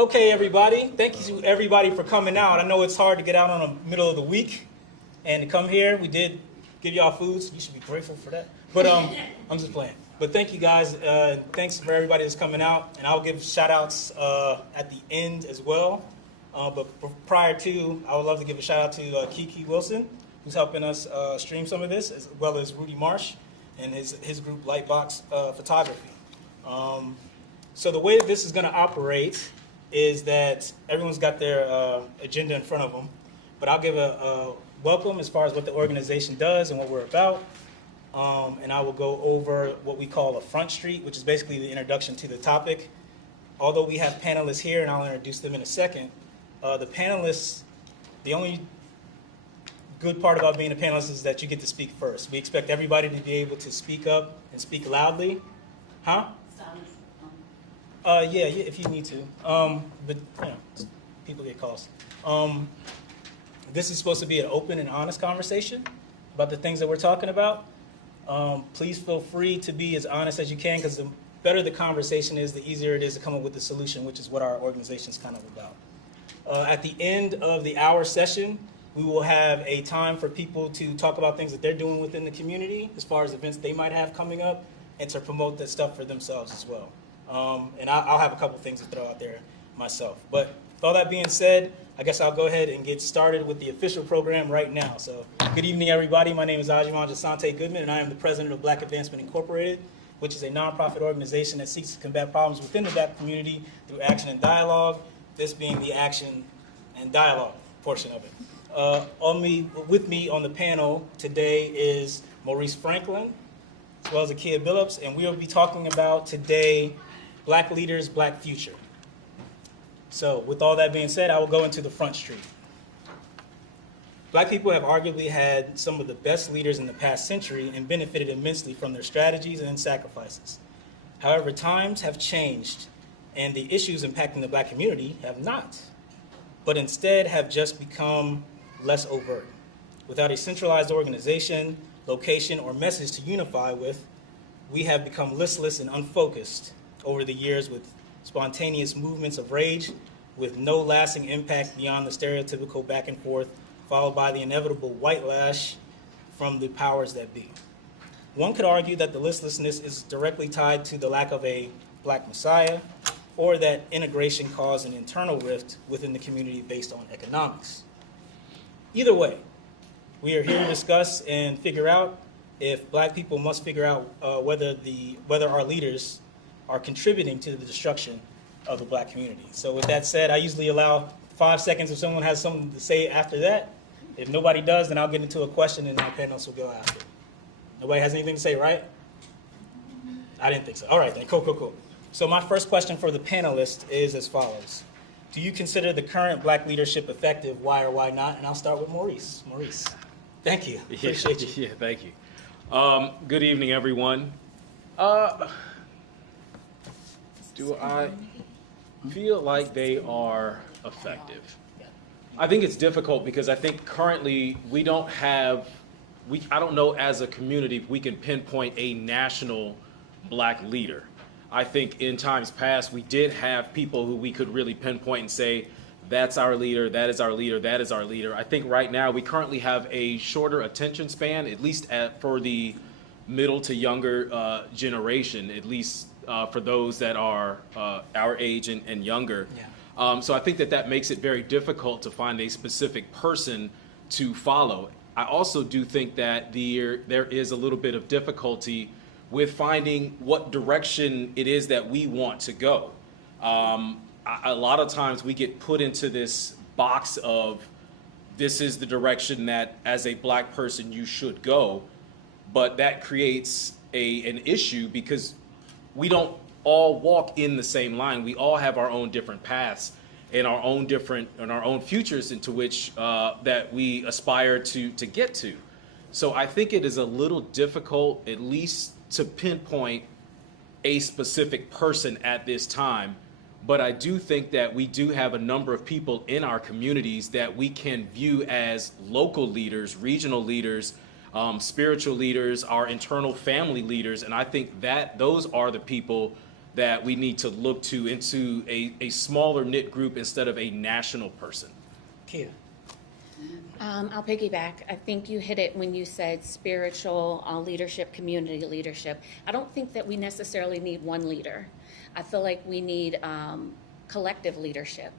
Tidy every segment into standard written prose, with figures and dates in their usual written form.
Okay, everybody. Thank you to everybody for coming out. I know it's hard to get out on the middle of the week and to come here. We did give y'all food, so you should be grateful for that. But I'm just playing. But thank you guys. Thanks for everybody that's coming out. And I'll give shout outs at the end as well. But prior to, I would love to give a shout out to Kiki Wilson, who's helping us stream some of this, as well as Rudy Marsh and his group Lytebox Photography. So the way that this is going to operate is that everyone's got their agenda in front of them, but I'll give a welcome as far as what the organization does and what we're about, and I will go over what we call a front street, which is basically the introduction to the topic. Although we have panelists here, and I'll introduce them in a second, the panelists, the only good part about being a panelist is that you get to speak first. We expect everybody to be able to speak up and speak loudly. Huh? Yeah, if you need to. But you know, people get calls. This is supposed to be an open and honest conversation about the things that we're talking about. Please feel free to be as honest as you can, because the better the conversation is, the easier it is to come up with the solution, which is what our organization is kind of about. At the end of the hour session, we will have a time for people to talk about things that they're doing within the community, as far as events they might have coming up, and to promote that stuff for themselves as well. And I'll have a couple things to throw out there myself. But with all that being said, I guess I'll go ahead and get started with the official program right now. So good evening, everybody. My name is Ajiman Jasante Goodman, and I am the president of Black Advancement Incorporated, which is a nonprofit organization that seeks to combat problems within the Black community through action and dialogue, this being the action and dialogue portion of it. With me on the panel today is Maurice Franklin, as well as Akkiyah Billups, and we will be talking about today Black Leaders, Black Future. So with all that being said, I will go into the front street. Black people have arguably had some of the best leaders in the past century and benefited immensely from their strategies and sacrifices. However, times have changed, and the issues impacting the Black community have not, but instead have just become less overt. Without a centralized organization, location, or message to unify with, we have become listless and unfocused over the years, with spontaneous movements of rage with no lasting impact beyond the stereotypical back and forth, followed by the inevitable white lash from the powers that be. One could argue that the listlessness is directly tied to the lack of a Black Messiah, or that integration caused an internal rift within the community based on economics. Either way, we are here to discuss and figure out if Black people must figure out whether our leaders are contributing to the destruction of the Black community. So with that said, I usually allow 5 seconds if someone has something to say after that. If nobody does, then I'll get into a question and our panelists will go after. Nobody has anything to say, right? I didn't think so. All right then, cool. So my first question for the panelists is as follows. Do you consider the current Black leadership effective? Why or why not? And I'll start with Maurice. Maurice, thank you. Appreciate you. Yeah, thank you. Good evening, everyone. Do I feel like they are effective? I think it's difficult because I think currently we don't have, I don't know as a community if we can pinpoint a national Black leader. I think in times past we did have people who we could really pinpoint and say, that's our leader, that is our leader, that is our leader. I think right now we currently have a shorter attention span, at least for the middle to younger generation, at least for those that are our age and younger. Yeah. So I think that makes it very difficult to find a specific person to follow. I also do think that there is a little bit of difficulty with finding what direction it is that we want to go. A lot of times we get put into this box of this is the direction that as a Black person you should go, but that creates an issue because we don't all walk in the same line. We all have our own different paths and our own futures into which that we aspire to get to. So I think it is a little difficult, at least to pinpoint a specific person at this time. But I do think that we do have a number of people in our communities that we can view as local leaders, regional leaders, spiritual leaders, our internal family leaders. And I think that those are the people that we need to look to into a smaller knit group instead of a national person? Kia. I'll piggyback. I think you hit it when you said spiritual leadership, community leadership. I don't think that we necessarily need one leader. I feel like we need collective leadership.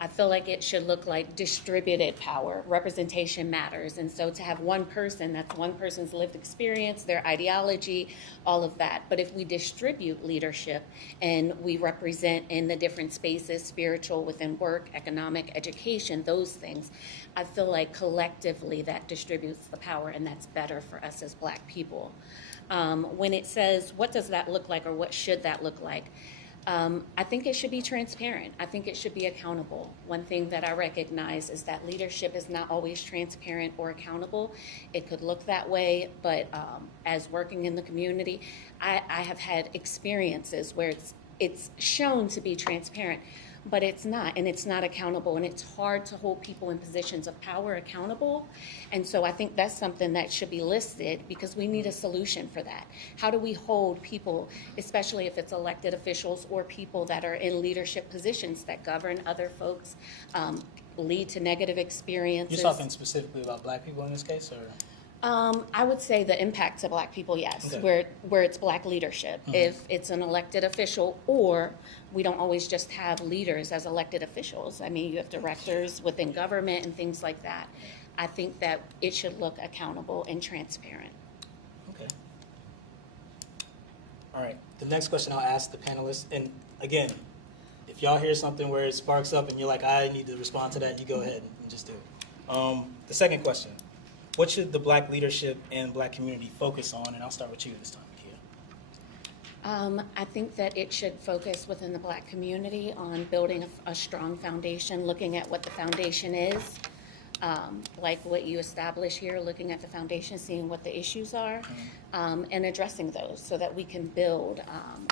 I feel like it should look like distributed power. Representation matters. And so to have one person, that's one person's lived experience, their ideology, all of that. But if we distribute leadership and we represent in the different spaces, spiritual, within work, economic, education, those things, I feel like collectively that distributes the power, and that's better for us as Black people. When it says, what does that look like, or what should that look like? I think it should be transparent. I think it should be accountable. One thing that I recognize is that leadership is not always transparent or accountable. It could look that way, but as working in the community, I have had experiences where it's shown to be transparent, but it's not, and it's not accountable, and it's hard to hold people in positions of power accountable. And so I think that's something that should be listed, because we need a solution for that. How do we hold people, especially if it's elected officials or people that are in leadership positions that govern other folks, lead to negative experiences? You're talking specifically about Black people in this case, or? I would say the impact to Black people, yes, Okay. where it's Black leadership. If it's an elected official, or we don't always just have leaders as elected officials. I mean, you have directors within government and things like that. I think that it should look accountable and transparent. Okay. All right. The next question I'll ask the panelists, and again, if y'all hear something where it sparks up and you're like, I need to respond to that, you go ahead and just do it. The second question. What should the Black leadership and Black community focus on? And I'll start with you this time, Akkiyah. I think that it should focus within the Black community on building a strong foundation, looking at what the foundation is, like what you establish here, looking at the foundation, seeing what the issues are, and addressing those so that we can build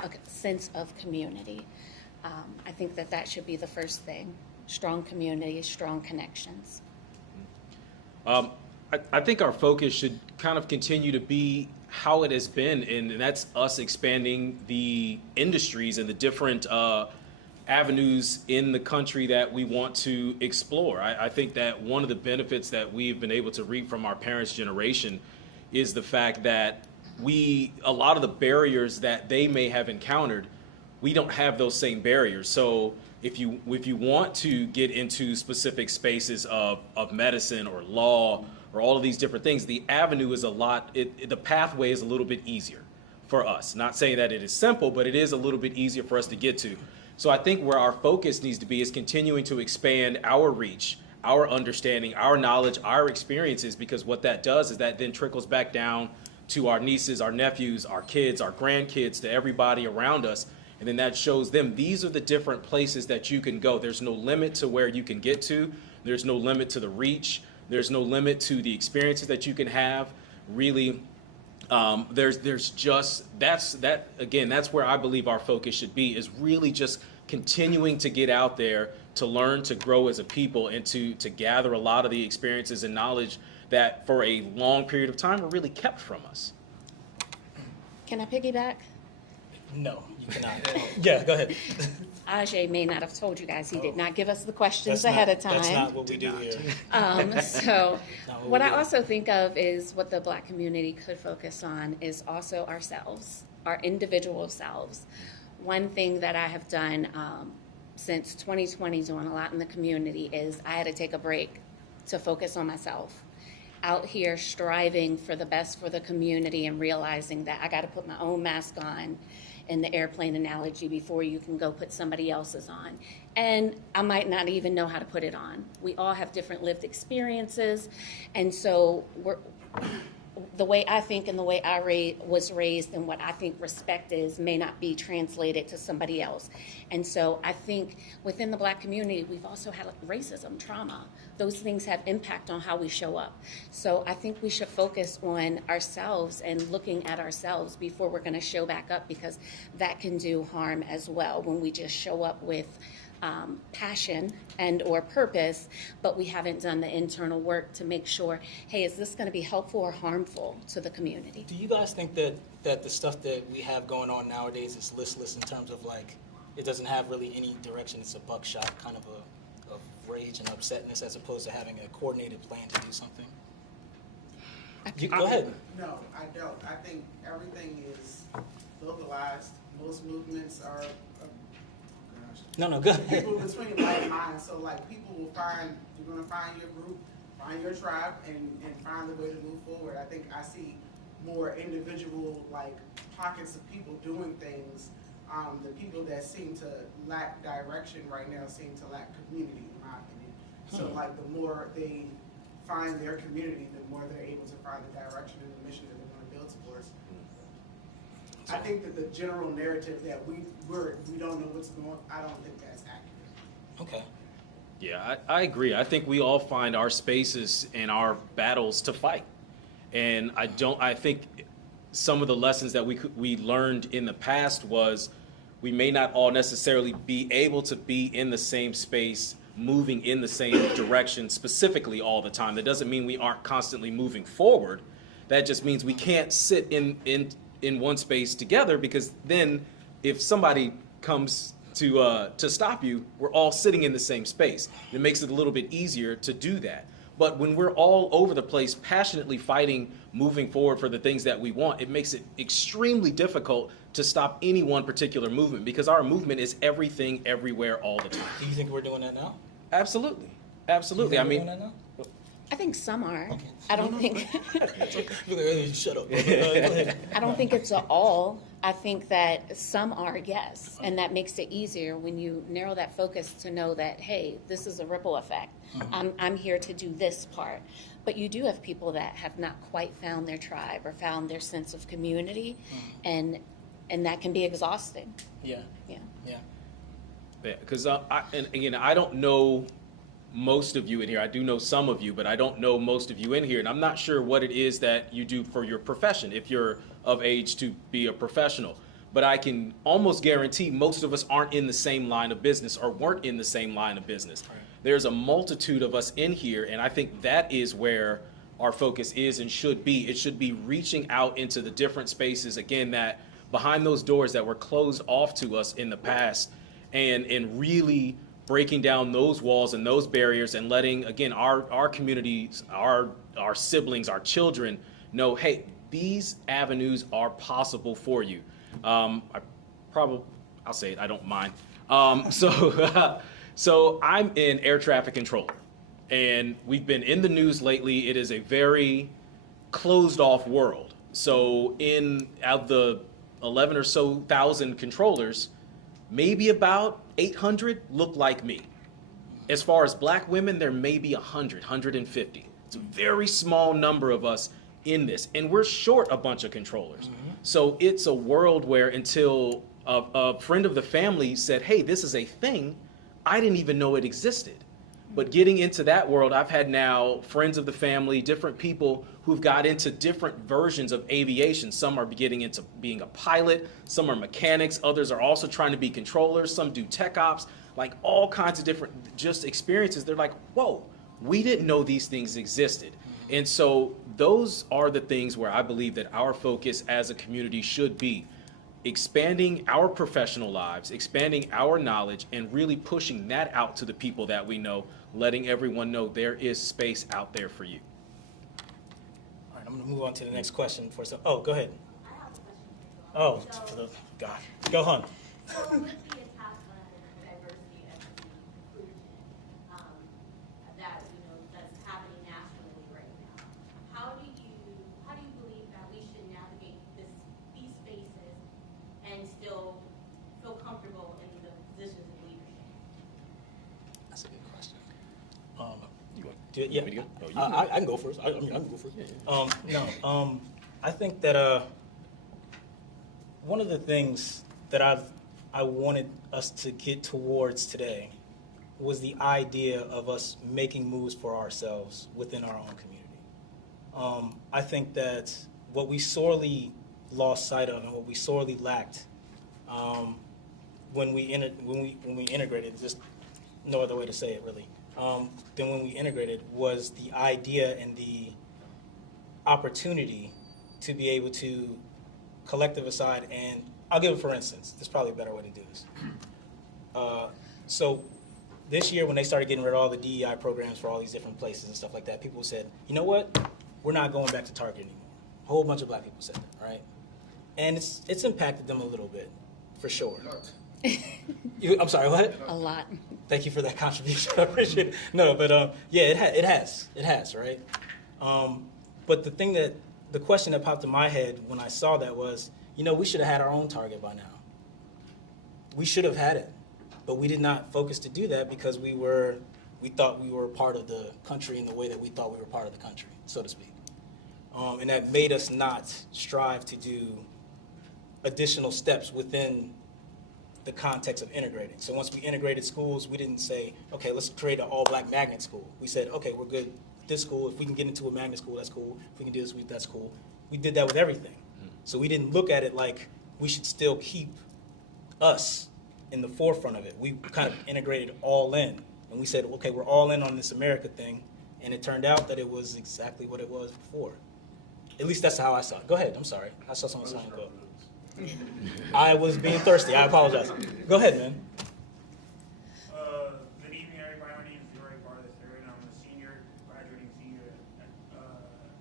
a sense of community. I think that that should be the first thing. Strong community, strong connections. I think our focus should kind of continue to be how it has been, and that's us expanding the industries and the different avenues in the country that we want to explore. I think that one of the benefits that we've been able to reap from our parents' generation is the fact that a lot of the barriers that they may have encountered, we don't have those same barriers. So if you want to get into specific spaces of medicine or law or all of these different things, the avenue is the pathway is a little bit easier for us. Not saying that it is simple, but it is a little bit easier for us to get to. So I think where our focus needs to be is continuing to expand our reach, our understanding, our knowledge, our experiences, because what that does is that then trickles back down to our nieces, our nephews, our kids, our grandkids, to everybody around us. And then that shows them these are the different places that you can go. There's no limit to where you can get to. There's no limit to the reach. There's no limit to the experiences that you can have. Really, there's just, that's where I believe our focus should be, is really just continuing to get out there, to learn, to grow as a people, and to gather a lot of the experiences and knowledge that for a long period of time were really kept from us. Can I piggyback? No, you cannot. Yeah, go ahead. Ajay may not have told you guys, he did not give us the questions ahead of time. That's not what we do here. So what I also think of is what the Black community could focus on is also ourselves, our individual selves. One thing that I have done since 2020, doing a lot in the community, is I had to take a break to focus on myself. Out here striving for the best for the community and realizing that I got to put my own mask on, in the airplane analogy, before you can go put somebody else's on. And I might not even know how to put it on. We all have different lived experiences. And so the way I think and the way I was raised and what I think respect is may not be translated to somebody else. And so I think within the Black community, we've also had racism, trauma. Those things have impact on how we show up. So I think we should focus on ourselves and looking at ourselves before we're going to show back up, because that can do harm as well when we just show up with passion and or purpose, but we haven't done the internal work to make sure, hey, is this going to be helpful or harmful to the community? Do you guys think that the stuff that we have going on nowadays is listless in terms of like it doesn't have really any direction? It's a buckshot kind of rage and upsetness as opposed to having a coordinated plan to do something? Go ahead. No, I don't. I think everything is localized. Most movements are, No, go ahead. people between like minds. So like people will you're gonna find your group, find your tribe, and find the way to move forward. I think I see more individual like pockets of people doing things. The people that seem to lack direction right now seem to lack community, in my opinion. So like the more they find their community, the more they're able to find the direction and the mission that they want to build towards. I think that the general narrative that we don't know what's going on, I don't think that's accurate. Okay. Yeah, I agree. I think we all find our spaces and our battles to fight. And I think some of the lessons that we learned in the past was we may not all necessarily be able to be in the same space, moving in the same direction specifically all the time. That doesn't mean we aren't constantly moving forward. That just means we can't sit in one space together, because then if somebody comes to stop you, we're all sitting in the same space. It makes it a little bit easier to do that. But when we're all over the place, passionately fighting, moving forward for the things that we want, it makes it extremely difficult to stop any one particular movement, because our movement is everything, everywhere, all the time. Do you think we're doing that now? Absolutely. Absolutely. You I think we're mean, doing that now? I think some are. Okay. I don't think. Shut up. Go ahead. I don't think it's all. I think that some are, yes, and that makes it easier when you narrow that focus to know that, hey, this is a ripple effect. I'm here to do this part. But you do have people that have not quite found their tribe or found their sense of community, and that can be exhausting. Yeah. Yeah. Yeah. because and again, I don't know most of you in here. I do know some of you, but I don't know most of you in here. And I'm not sure what it is that you do for your profession, if you're of age to be a professional. But I can almost guarantee most of us aren't in the same line of business or weren't in the same line of business. Right. There's a multitude of us in here, and I think that is where our focus is and should be. It should be reaching out into the different spaces, again, that behind those doors that were closed off to us in the past, and really breaking down those walls and those barriers and letting, again, our communities, our siblings, our children know, hey, these avenues are possible for you. I'll say it, I don't mind. So I'm an air traffic controller, and we've been in the news lately. It is a very closed off world. So out of the 11 or so thousand controllers, maybe about 800 look like me. As far as black women, there may be 100, 150. It's a very small number of us in this, and we're short a bunch of controllers. Mm-hmm. So it's a world where until a friend of the family said, hey, this is a thing, I didn't even know it existed. But getting into that world, I've had now friends of the family, different people who've got into different versions of aviation. Some are getting into being a pilot, some are mechanics, others are also trying to be controllers, some do tech ops, like all kinds of different just experiences. They're like, whoa, we didn't know these things existed. And so those are the things where I believe that our focus as a community should be. Expanding our professional lives, expanding our knowledge, and really pushing that out to the people that we know, letting everyone know there is space out there for you. All right, I'm going to move on to the next question for some. Oh, go ahead. I have a question. Oh, for the God. Go, hon. So with the attack on diversity, equity, inclusion, that's happening nationally right now, how do you believe that we should navigate these spaces and still feel comfortable in the positions of leadership? That's a good question. You want me to go? Oh, you can I can go first. I can go first. Yeah. I think that one of the things that I wanted us to get towards today was the idea of us making moves for ourselves within our own community. I think that what we sorely lost sight of and what we sorely lacked when we integrated, just no other way to say it really, than when we integrated was the idea and the opportunity to be able to collective aside, and I'll give it for instance. There's probably a better way to do this. So this year when they started getting rid of all the DEI programs for all these different places and stuff like that, people said, you know what? We're not going back to Target anymore. A whole bunch of black people said that, right? And it's impacted them a little bit, for sure. I'm sorry, what? A lot. Thank you for that contribution. I appreciate it. No, but yeah, it has, right? But the question that popped in my head when I saw that was, you know, we should have had our own Target by now. We should have had it, but we did not focus to do that because we thought we were part of the country in the way that we thought we were part of the country, so to speak. And that made us not strive to do additional steps within the context of integrating. So once we integrated schools, we didn't say, okay, let's create an all-black magnet school. We said, okay, we're good with this school. If we can get into a magnet school, that's cool. If we can do this, that's cool. We did that with everything. So we didn't look at it like we should still keep us in the forefront of it. We kind of integrated all in. And we said, okay, we're all in on this America thing. And it turned out that it was exactly what it was before. At least that's how I saw it. Go ahead, I'm sorry. I saw someone sign up. I was being thirsty. I apologize. Go ahead, man. Good evening, everybody. My name is Frederick, and I'm a graduating senior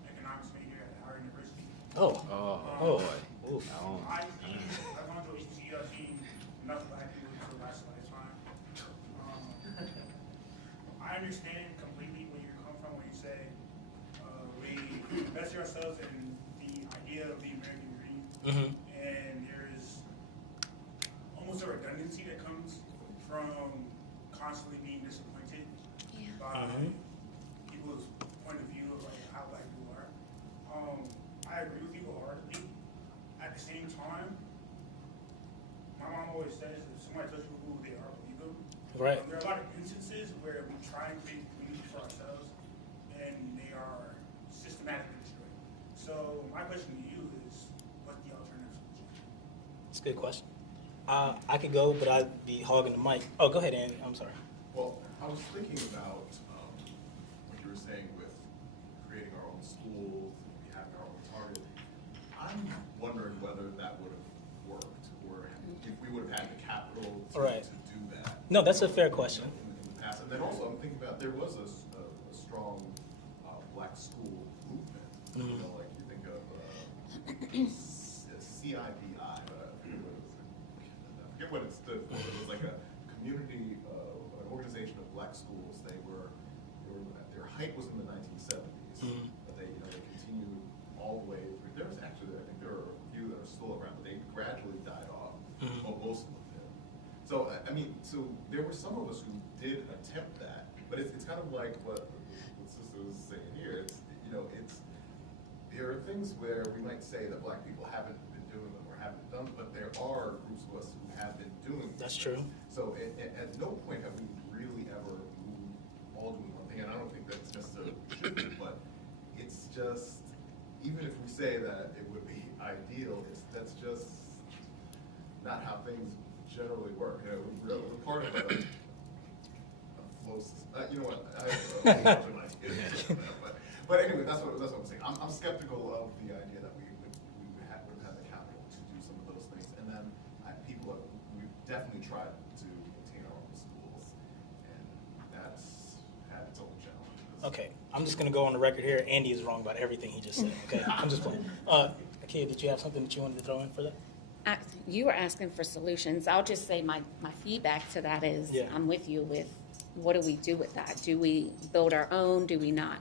economics major at Howard University. Oh. Oof. I've gone to HBCU. I've seen enough black people to last a lifetime. I understand completely where you're coming from when you say we invest in ourselves in the idea of the American dream. Mm-hmm. And there is almost a redundancy that comes from constantly being disappointed by people's point of view of like how black people are. I agree with you wholeheartedly. At the same time, my mom always says if somebody tells you who they are, believe them. Right. There are a lot of instances where we try and create community for ourselves, and they are systematically destroyed. So my question to you is, what's the alternative solution? That's a good question. I could go, but I'd be hogging the mic. Oh, go ahead, Andy. I'm sorry. Well, I was thinking about what you were saying with creating our own schools, and having our own target. I'm wondering whether that would have worked, or if we would have had the capital to do that. No, that's a fair question. In the past. And then also, I'm thinking about, there was a strong black school movement. Mm-hmm. You know, like you think of CIBI, but I forget what it stood for. It was like a community, an organization of black schools. Their height was in the 1970s, but they continued all the way through. There was actually, I think there are a few that are still around, but they gradually died off. Well, most of them did. So I mean, so there were some of us who did attempt that, but it's kind of like what Sister was saying here. There are things where we might say that black people haven't been doing them or haven't done, but there are groups of us who have been doing them. That's true. So at no point have we really ever moved all doing one thing, and I don't think that's necessarily what we should do, but it's just, even if we say that it would be ideal, that's just not how things generally work. We're part of a flow system. You know what? But anyway, that's what I'm saying. I'm skeptical of the idea that we would have the capital to do some of those things. And then we've definitely tried to maintain our own schools, and that's had its own challenges. Okay, I'm just going to go on the record here. Andy is wrong about everything he just said. Okay, I'm just playing. Akkiyah, did you have something that you wanted to throw in for that? You were asking for solutions. I'll just say my feedback to that is I'm with you with what do we do with that? Do we build our own? Do we not?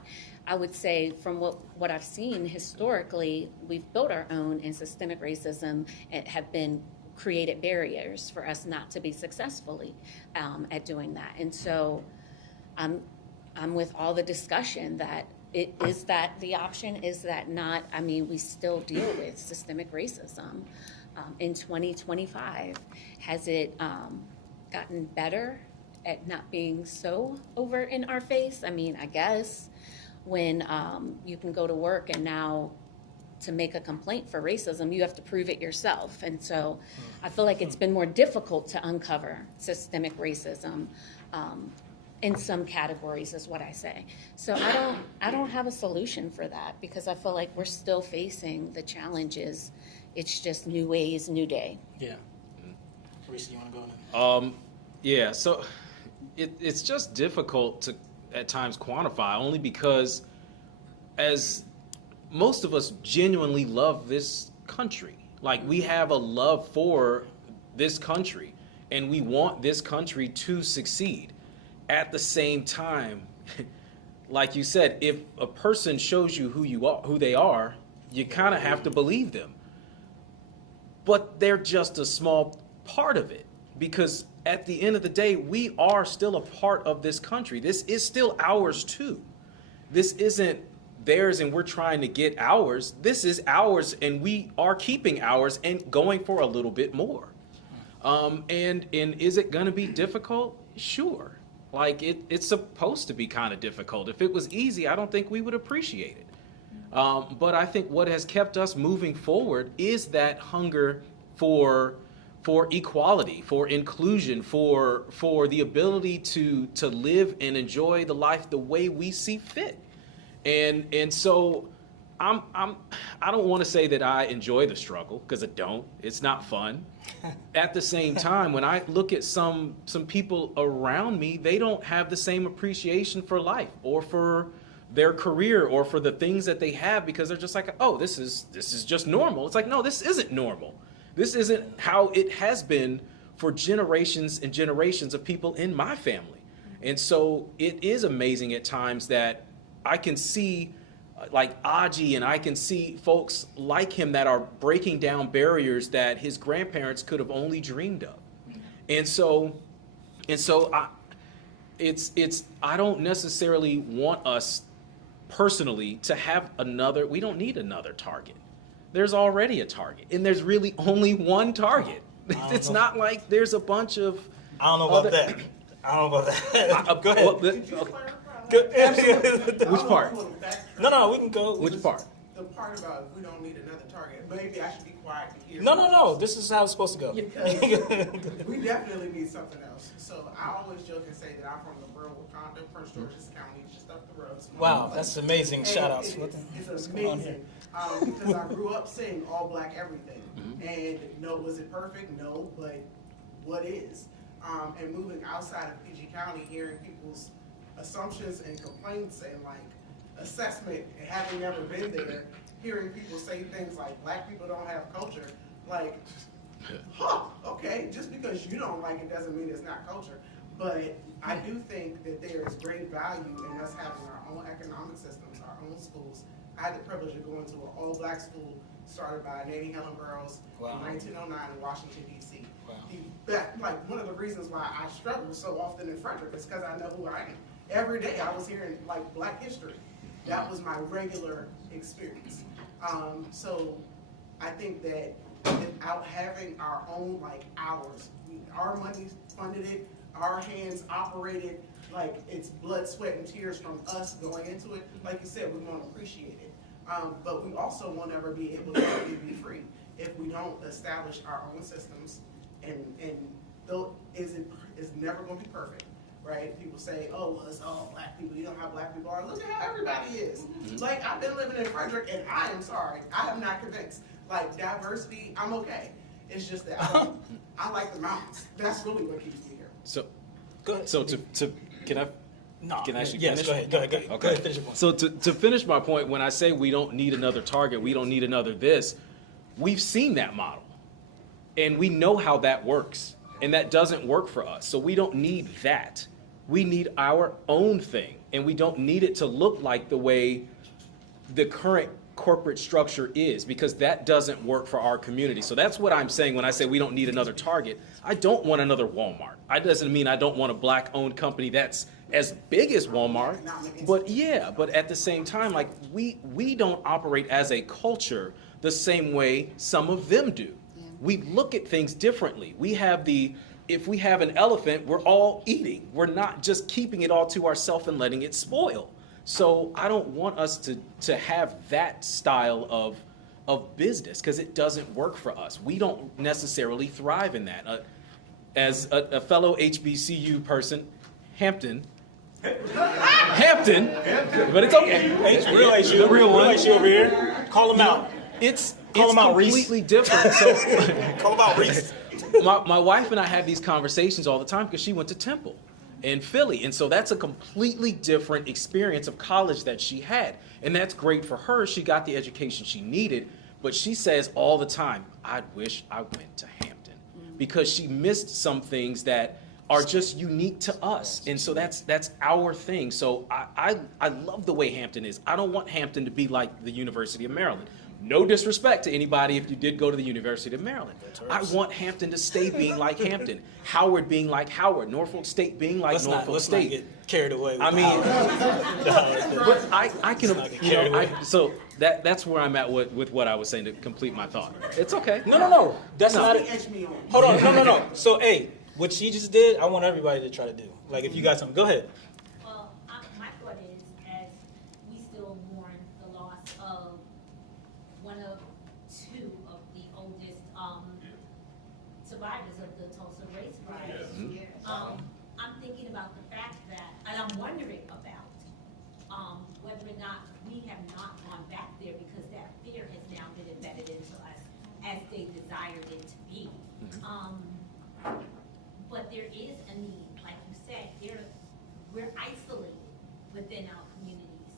I would say from what I've seen historically, we've built our own, and systemic racism have been created barriers for us not to be successfully at doing that. And so I'm with all the discussion that is that the option, is that not? I mean, we still deal with systemic racism in 2025. Has it gotten better at not being so over in our face? I mean, I guess when you can go to work and now to make a complaint for racism, you have to prove it yourself. And so I feel like it's been more difficult to uncover systemic racism in some categories, is what I say. So I don't have a solution for that, because I feel like we're still facing the challenges. It's just new ways, new day. Yeah. Maurice, you want to go on? Yeah, so it's just difficult to at times quantify, only because as most of us genuinely love this country. Like, we have a love for this country, and we want this country to succeed. At the same time, like you said, if a person shows you who they are, you kind of have to believe them. But they're just a small part of it, because at the end of the day, we are still a part of this country. This is still ours too. This isn't theirs and we're trying to get ours. This is ours and we are keeping ours and going for a little bit more. And is it going to be difficult? Sure. Like, it's supposed to be kind of difficult. If it was easy, I don't think we would appreciate it. But I think what has kept us moving forward is that hunger for equality, for inclusion, for the ability to live and enjoy the life the way we see fit. And so I don't want to say that I enjoy the struggle, because I don't. It's not fun. At the same time, when I look at some people around me, they don't have the same appreciation for life or for their career or for the things that they have, because they're just like, oh, this is just normal. It's like, no, this isn't normal. This isn't how it has been for generations and generations of people in my family. And so it is amazing at times that I can see like Akkiyah, and I can see folks like him that are breaking down barriers that his grandparents could have only dreamed of. And so I don't necessarily want us personally to have we don't need another target. There's already a target, and there's really only one target. It's not like there's a bunch of I don't know about that. I don't know about that. Go ahead. Could you clarify? Which part? No, we can go. Which part? The part about we don't need another target. Maybe I should be quiet to hear. No. This is how it's supposed to go. Because we definitely need something else. So I always joke and say that I'm from the rural Wakanda, Prince George's County, just up the road. Wow, that's amazing. And Shout outs. It's amazing. Because I grew up seeing all black everything. And no, was it perfect? No, but what is? And moving outside of PG County, hearing people's assumptions and complaints and like assessment, and having never been there, hearing people say things like black people don't have culture, like, okay, just because you don't like it doesn't mean it's not culture. But I do think that there is great value in us having our own economic systems, our own schools. I had the privilege of going to an all-black school started by Nanny Helen Burroughs in 1909 in Washington, D.C. Like, one of the reasons why I struggle so often in Frederick is because I know who I am. Every day I was hearing like black history. That was my regular experience. So I think that without having our own, like ours, our money funded it, our hands operated, like it's blood, sweat, and tears from us going into it. Like you said, we won't appreciate it. But we also won't ever be able to really be free if we don't establish our own systems. And though it's never going to be perfect. Right? People say, oh, well, it's all black people. You know how black people are. Look at how everybody is. Like, I've been living in Frederick, and I am sorry. I am not convinced. Like, diversity, I'm okay. It's just that I like the mountains. That's really what keeps me here. So, Go ahead. so can I? No. Can I actually Yes, finish? go ahead. Okay. Go ahead, finish your point. So to finish my point, when I say we don't need another target, we don't need another this, we've seen that model, and we know how that works, and that doesn't work for us. So we don't need that. We need our own thing, and we don't need it to look like the way the current corporate structure is, because that doesn't work for our community. So that's what I'm saying when I say we don't need another Target. I don't want another Walmart. That doesn't mean I don't want a black-owned company that's as big as Walmart. But yeah, but at the same time, like we don't operate as a culture the same way some of them do. We look at things differently. If we have an elephant, we're all eating. We're not just keeping it all to ourselves and letting it spoil. So I don't want us to have that style of business because it doesn't work for us. We don't necessarily thrive in that. As a fellow HBCU person, Hampton, but it's okay. Real issue. The real one. Real issue over here. Call him out. It's Call him out, Reese. completely different. So Call him out, Reese. my wife and I have these conversations all the time because she went to Temple in Philly. And so that's a completely different experience of college that she had. And that's great for her. She got the education she needed. But she says all the time, I wish I went to Hampton because she missed some things that are just unique to us. And so that's our thing. So I love the way Hampton is. I don't want Hampton to be like the University of Maryland. No disrespect to anybody if you did go to the University of Maryland. I want Hampton to stay being like Hampton, Howard being like Howard, Norfolk State being like Norfolk Let's State. not get carried away. I mean, but I can, you know, so that's where I'm at with what I was saying to complete my thought. It's okay. No. That's not it. Edge me on. Hold on, no. So, hey, what she just did, I want everybody to try to do. Like, if you got something, go ahead. Well, my thought is, as we still mourn the loss of one of two of the oldest survivors of the Tulsa race riots, I'm thinking about the fact that, and I'm wondering about whether or not we have not gone back there because that fear has now been embedded into us as they desired it to be. But there is a need, like you said, we're isolated within our communities.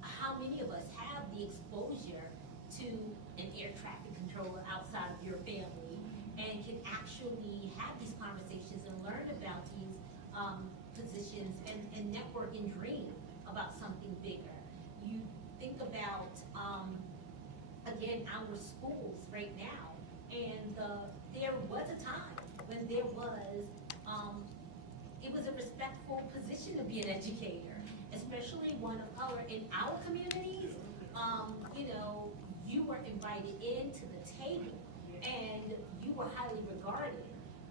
How many of us have the exposure to an air traffic controller outside of your family and can actually have these conversations and learn about these positions and network and dream about something bigger? You think about, again, our schools right now, and there was a time when there was, it was a respectful position to be an educator, especially one of color in our communities. You know, you were invited into the table and you were highly regarded.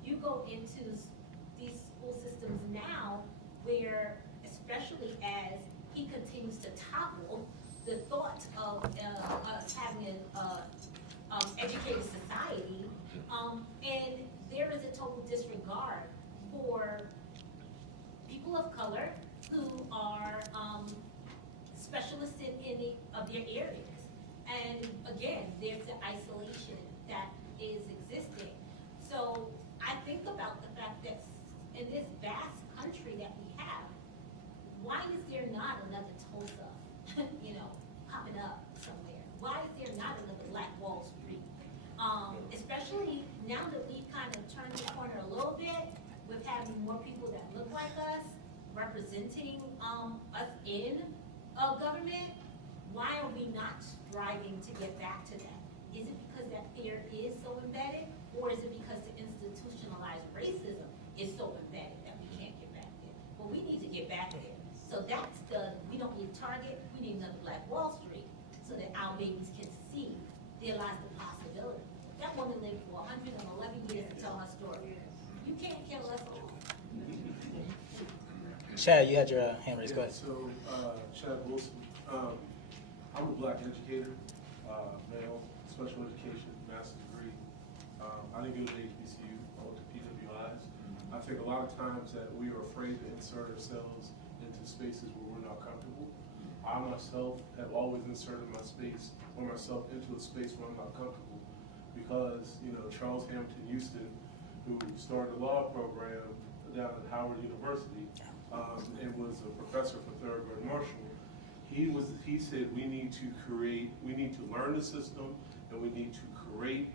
You go into these school systems now where, especially as he continues to topple the thought of us having an educated society, and there is a total disregard for people of color who are specialists in any of their areas. And again, there's the isolation that is existing. So I think about the fact that in this vast country that we have, why is there not another Tulsa, popping up somewhere? Why is there not another Black Wall Street? Especially now that we've kind of turned the corner a little bit with having more people that look like us representing us in government. Why are we not striving to get back to that? Is it because that fear is so embedded, or is it because the institutionalized racism is so embedded that we can't get back there? But we need to get back there. So that's we don't need Target, we need another Black Wall Street so that our babies can see there lies the possibility. That woman lived for 111 years to tell her story. You can't kill us all. Chad, you had your hand raised. Go ahead. So, Chad Wilson, I'm a Black educator, male, special education, master's degree. I didn't go to HBCU, I went to PWIs. I think a lot of times that we are afraid to insert ourselves into spaces where we're not comfortable. I myself have always inserted myself into a space where I'm not comfortable because, Charles Hamilton Houston, who started a law program down at Howard University, and was a professor for third grade Marshall, he said we need to learn the system, and we need to create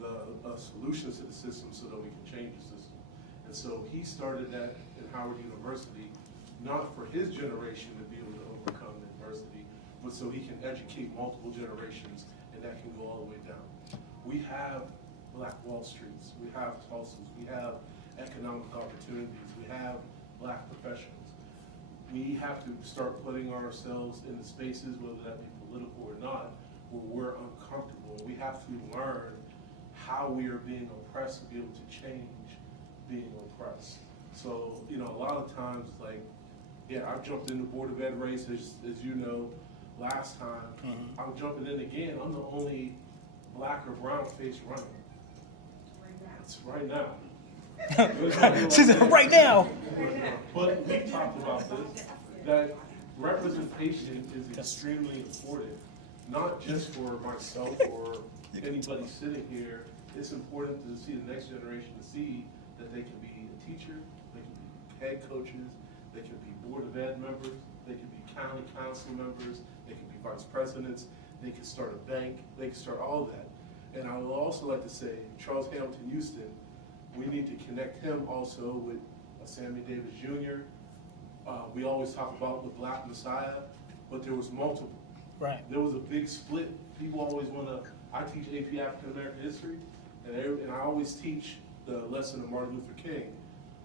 the solutions to the system so that we can change the system. And so he started that at Howard University, not for his generation to be able to overcome adversity, but so he can educate multiple generations, and that can go all the way down. We have Black Wall Streets, we have Tulsas, we have economic opportunities, we have Black professionals. We have to start putting ourselves in the spaces, whether that be political or not, where we're uncomfortable. We have to learn how we are being oppressed to be able to change being oppressed. So, a lot of times, I've jumped in the Board of Ed race, as you know. last time. I'm jumping in again. I'm the only black or brown face running. It's right now. She said, right now. But we talked about this, that representation is extremely important, not just for myself or anybody sitting here. It's important to see the next generation to see that they can be a teacher, they can be head coaches, they can be Board of Ed members, they can be county council members, they can be vice presidents, they can start a bank, they can start all that. And I would also like to say, Charles Hamilton Houston, we need to connect him also with Sammy Davis Jr. We always talk about the Black Messiah, but there was multiple. Right. There was a big split. People always want to, I teach AP African American history, and I always teach the lesson of Martin Luther King.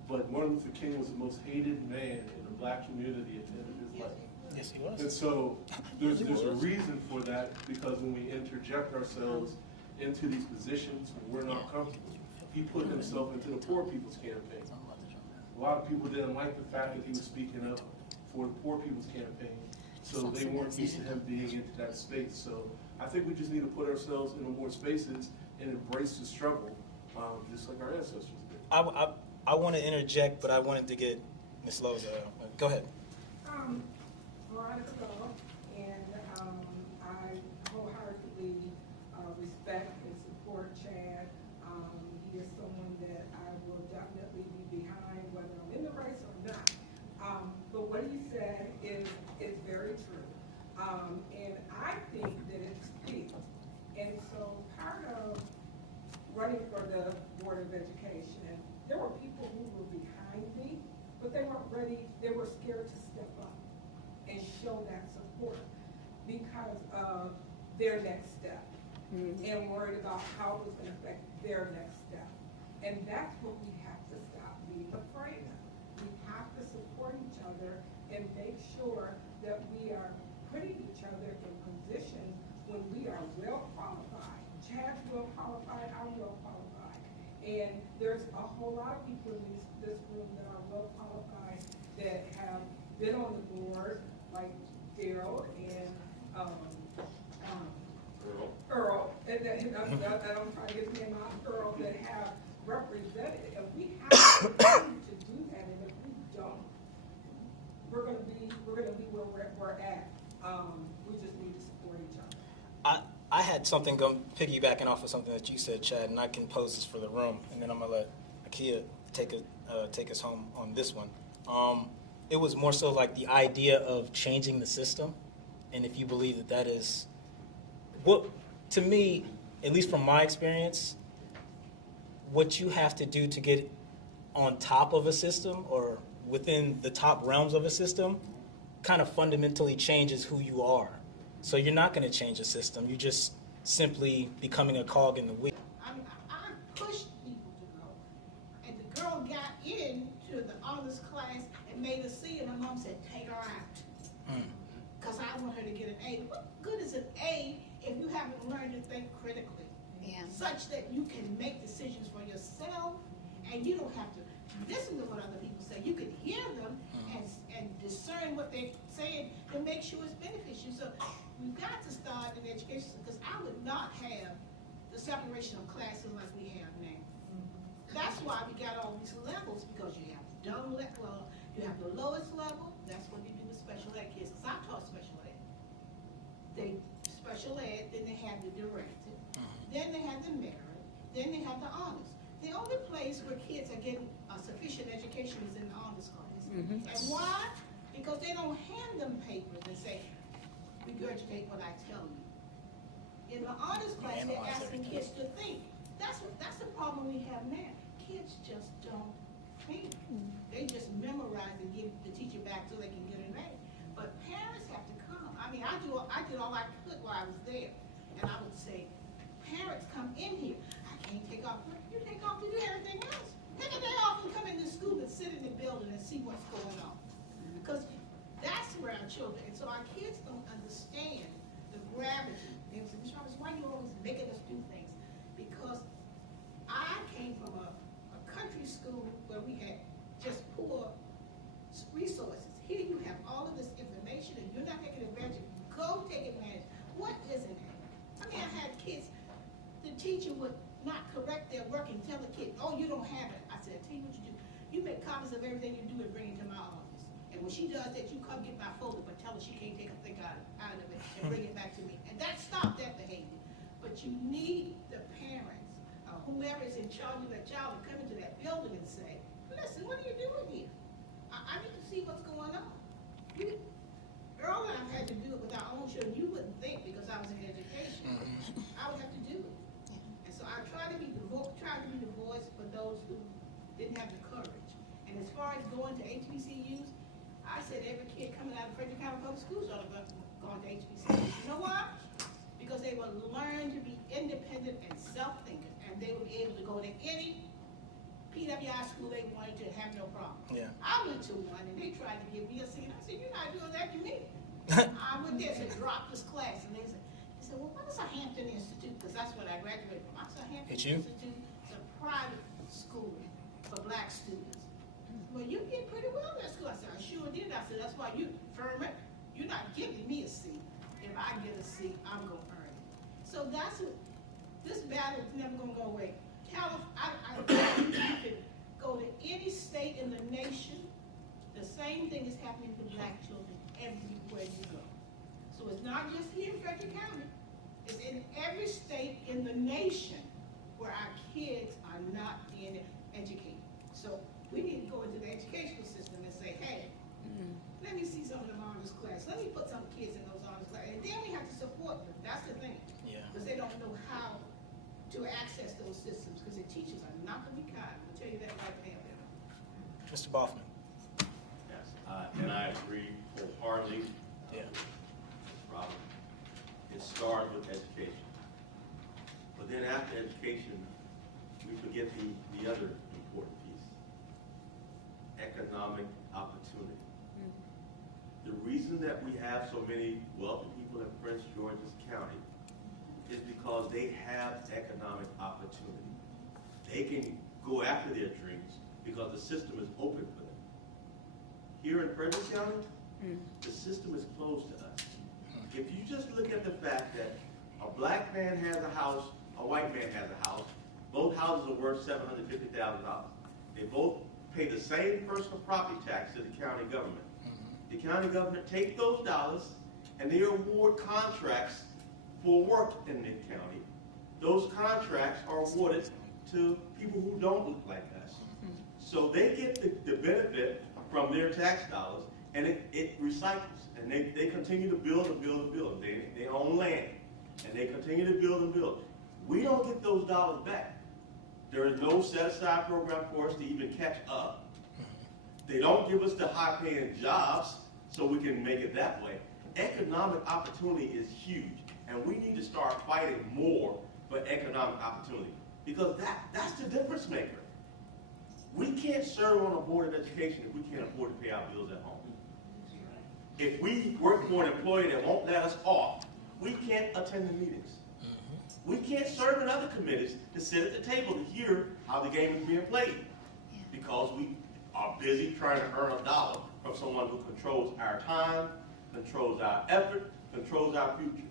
But Martin Luther King was the most hated man in the black community at the end of his life. Yes, he was. And so there's a reason for that, because when we interject ourselves into these positions when we're not comfortable, he put himself into the poor people's campaign. A lot of people didn't like the fact that he was speaking up for the poor people's campaign, so they weren't used to him being into that space. So I think we just need to put ourselves in more spaces and embrace the struggle, just like our ancestors did. I want to interject, but I wanted to get Ms. Loza. Go ahead. Veronica Bell, and I wholeheartedly respect and support Chad. He is someone that I will definitely be behind, whether I'm in the race or not. But what he said is very true. And I think that it's big. And so part of running for the Board of Education, there were people who were behind me, but they weren't ready, they were scared to step up and show that support because of their next step and worried about how it was going to affect their next step. And that's what we have to stop being afraid of. We have to support each other and make sure that we are putting each other in positions when we are well qualified. Chad's well qualified, I'm well qualified. And there's a whole lot of people in this room that are well qualified that have been on the board, like Daryl and Earl, and I'm trying to get his name out, Earl, that have represented, and we have to do that, and if we don't, we're gonna be where we're at. We just need to support each other. I had something piggybacking off of something that you said, Chad, and I can pose this for the room, and then I'm gonna let Akkiyah take us home on this one. It was more so like the idea of changing the system, and if you believe that is what, to me, at least from my experience, what you have to do to get on top of a system or within the top realms of a system kind of fundamentally changes who you are. So you're not going to change the system. You're just simply becoming a cog in the wheel. I pushed people to go. And the girl got into the honors class and made a C, and my mom said, take her out. Because I want her to get an A. What good is an A if you haven't learned to think critically? Such that you can make decisions for yourself, and you don't have to listen to what other people say. You can hear them and discern what they're saying to make sure it's beneficial. So we've got to start in education, because I would not have the separation of classes like we have now. That's why we got all these levels, because you have dumb level, you have the lowest level. That's what you do with special ed kids, because I taught special ed. They special ed, then they had the directed, then they had the merit, then they had the honors. The only place where kids are getting a sufficient education is in the honors class. And why? Because they don't hand them papers and say, regurgitate what I tell you. In the honors class, they're asking kids to think. That's the problem we have now. Kids just don't think. They just memorize and give the teacher back so they can get an A. But parents have to come. I mean, I did all I could while I was there. And I would say, parents, come in here. I can't take off work. You take off to do everything else. Take a day off and come into school and sit in the building and see what's going on. Because that's where our children, and so our kids don't understand the gravity. They say, Ms. Roberts, why are you always making us do things? Because I came from a country school where we had just poor resources. Here you have all of this information and you're not taking advantage. Go at work and tell the kid, oh, you don't have it. I said, tell you what you do. You make copies of everything you do and bring it to my office. And when she does that, you come get my folder, but tell her she can't take a thing out of it and bring it back to me. And that stopped that behavior. But you need the parents, whomever is in charge of that child, to come into that building and say, listen, what are you doing here? I need to see what's going on. Earl and I had to do it with our own children. You wouldn't think because I was in education. I would have to do it. And so I tried to be the voice for those who didn't have the courage. And as far as going to HBCUs, I said every kid coming out of Frederick County Public Schools ought to go to HBCUs. You know why? Because they will learn to be independent and self-thinking, and they will be able to go to any PWI school they wanted to have no problem. Yeah. I went to one and they tried to give me a C, and I said, you're not doing that to me. I went there and said, drop this class, and they said, well, what is a Hampton Institute? Because that's what I graduated from. I said, Hampton Institute is a private school for black students. Well, you did pretty well in that school. I said, I sure did. I said, that's why you're not giving me a C. If I get a C, I'm going to earn it. So that's what, this battle is never going to go away. I you can go to any state in the nation, the same thing is happening to black children everywhere you go. So it's not just here in Frederick County, it's in every state in the nation where our kids are not being educated. So we need to go into the educational system and say, hey, let me see some of them honors class. Let me put some kids in those honors class. And then we have to support them. That's the thing. Yeah. Because they don't know how to access those systems, because the teachers are not going to be kind. I'll tell you that right now. Mr. Boffman. Yes, and I agree wholeheartedly. Yeah. Robert. It starts with education. But then after education, we forget the other important piece. Economic opportunity. The reason that we have so many wealthy people in Prince George's County is because they have economic opportunity. They can go after their dreams because the system is open for them. Here in Frederick County, the system is closed to us. If you just look at the fact that a black man has a house, a white man has a house, both houses are worth $750,000. They both pay the same personal property tax to the county government. The county government takes those dollars and they award contracts for work in the county. Those contracts are awarded to people who don't look like us. So they get the benefit from their tax dollars, and it recycles. And they continue to build and build and build. They own land, and they continue to build and build. We don't get those dollars back. There is no set-aside program for us to even catch up. They don't give us the high-paying jobs so we can make it that way. Economic opportunity is huge. And we need to start fighting more for economic opportunity, because that's the difference maker. We can't serve on a board of education if we can't afford to pay our bills at home. If we work for an employee that won't let us off, we can't attend the meetings. We can't serve in other committees to sit at the table to hear how the game is being played, because we are busy trying to earn a dollar from someone who controls our time, controls our effort, controls our future.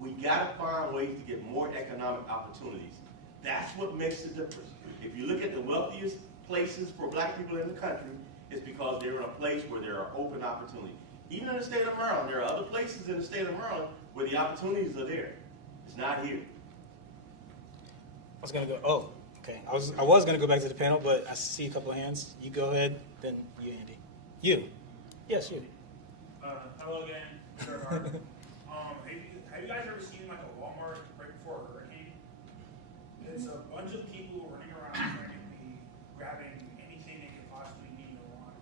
We got to find ways to get more economic opportunities. That's what makes the difference. If you look at the wealthiest places for black people in the country, it's because they're in a place where there are open opportunities. Even in the state of Maryland, there are other places in the state of Maryland where the opportunities are there. It's not here. I was gonna go. Oh, okay. I was gonna go back to the panel, but I see a couple of hands. You go ahead, then you, Andy. You. Yes, you. Hello again, Sir Hart. Have you guys ever seen like a Walmart right before a hurricane? It's a bunch of people running around frantically grabbing anything they could possibly need or want.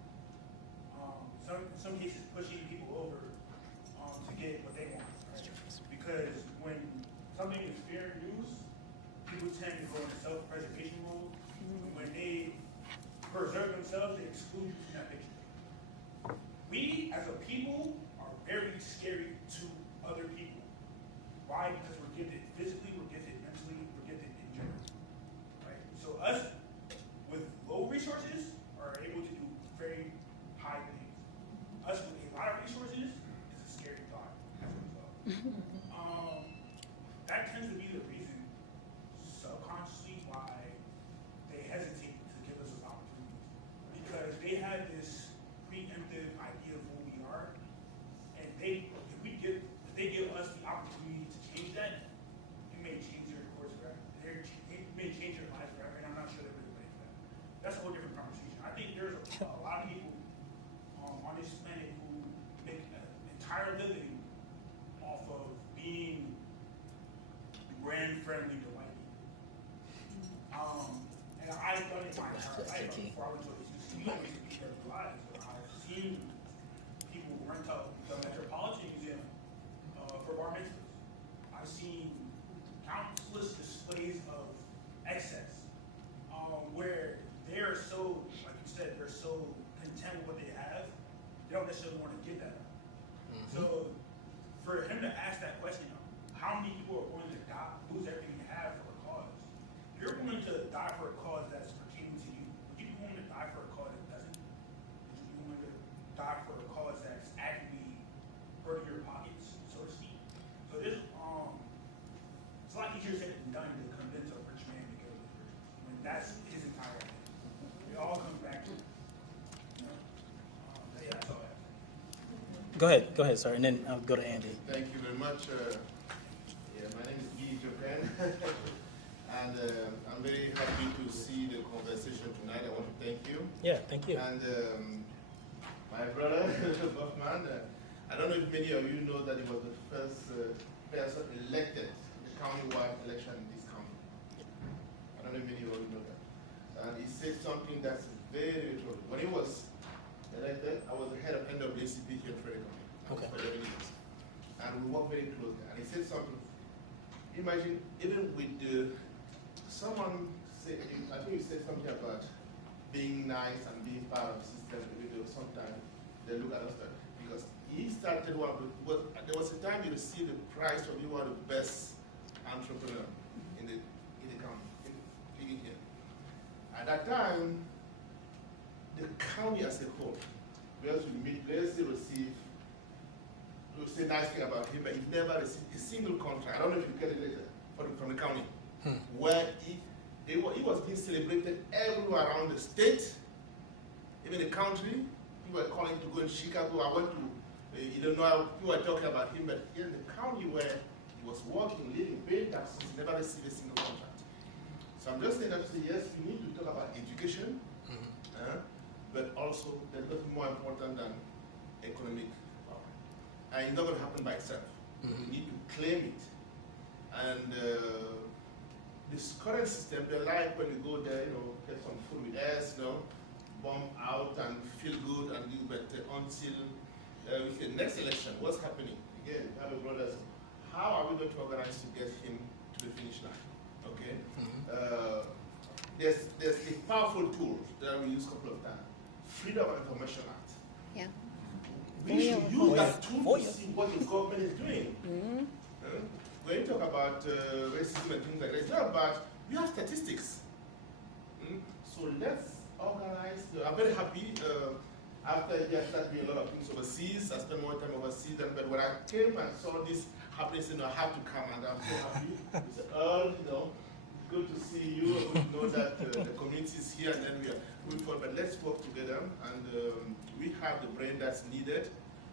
Some cases pushing people over to get what they want. Right? Because when something is fair news, people tend to go into self-preservation mode. When they preserve themselves, they exclude you from that picture. We, as a people, are very scary to other people. Why? Because we're gifted physically, we're gifted mentally, we're gifted in general. Right? So us, with low resources, are able to do very high things. Us with a lot of resources is a scary thought as a result. That tends to be the reason, subconsciously, why brand-friendly delight. And I've done it my entire life. Before I went to the museum, I used to be there for lives. I've seen people rent out the Metropolitan Museum for bar mitzvahs. I've seen countless displays of excess, where they're so, like you said, they're so content with what they have, they don't necessarily want to give that up. So for him to ask that question, how many people are willing to lose everything they have for a cause? If you're willing to die for a cause that's pertaining to you, would you be willing to die for a cause that doesn't? Would you be willing to die for a cause that's actively hurting your pockets, so to speak? So this, it's a lot easier said than done to convince a rich man to go to the rich. I mean, that's his entire thing. It all comes back to, yeah, that's all I have. Go ahead, sir, and then I'll go to Andy. Thank you very much. My name is Guy Japan, and I'm very happy to see the conversation tonight. I want to thank you. Yeah, thank you. And my brother, Buffman, I don't know if many of you know that he was the first person elected in the countywide election in this county. I don't know if many of you know that. And he said something that's very true. When he was elected, I was the head of NAACP here in Frederick for 11 years. And we worked very closely. And he said something. Imagine, even with someone said, I think he said something about being nice and being part of the system, even though sometimes they look at us like, because he started there was a time you received the prize for being one of the best entrepreneurs in the county, here. At that time, the county as a whole, we also receive, we say nice thing about him, but he never received a single contract. I don't know if you get it later from the county, where he was being celebrated everywhere around the state, even the country. People were calling to go in Chicago. I went to, you don't know, people were talking about him, but here in the county where he was working, living, paying taxes, he never received a single contract. So I'm just saying that to say, yes, we need to talk about education, but also there's nothing more important than economic power. And it's not going to happen by itself. We need to claim it. And this current system, they like when we go there, get some food with us, bomb out and feel good and do, but until we say next election, what's happening? Again, we have a brother, how are we going to organize to get him to the finish line? Okay? There's a powerful tool that we use a couple of times. Freedom of Information Act. Yeah. We should use that tool to see what the government is doing. When you talk about racism and things like that, it's not about, we have statistics. So let's organize. I'm very happy. After I started doing a lot of things overseas, I spent more time overseas, but when I came and saw this happening, I have to come, and I'm so happy. It's good to see you. Good to know that the community is here, and then we are moving forward. But let's work together, and we have the brain that's needed.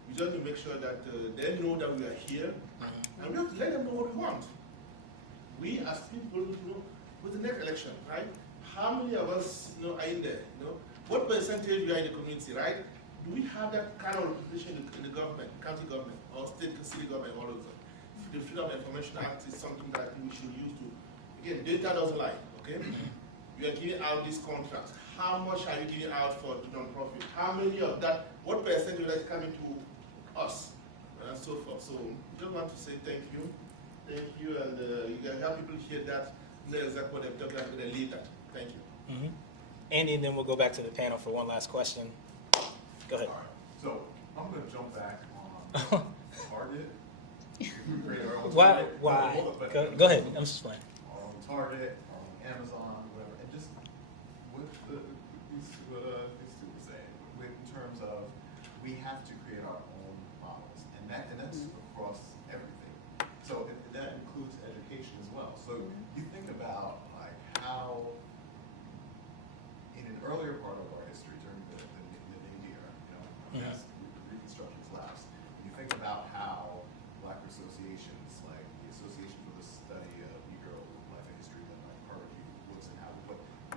We just need to make sure that they know that we are here, and we have to let them know what we want. We as people, with the next election, right? How many of us, are in there? What percentage we are in the community, right? Do we have that kind of representation in the government, county government, or state, city government, all of them? The Freedom of Information Act is something that I think we should use to. Again, data doesn't lie, okay? You are giving out these contracts. How much are you giving out for the non-profit? How many of that, what percentage is coming to us? And so forth. So I just want to say thank you. Thank you, and you can have people hear that, know exactly what they're talking about, they lead that. Thank you. Andy, and then we'll go back to the panel for one last question. Go ahead. All right. So I'm going to jump back on Target. Why? Go ahead. I'm just playing. On Target, on Amazon, whatever, and just with these two were saying, in terms of we have to create our own models, and that's across everything. So that includes education as well. So you think about like how in an earlier part of our history during the Navy era, as Reconstruction collapsed, you think about how Black associations, like the Association for the Study of Negro Life and History, that like Harvard looks at how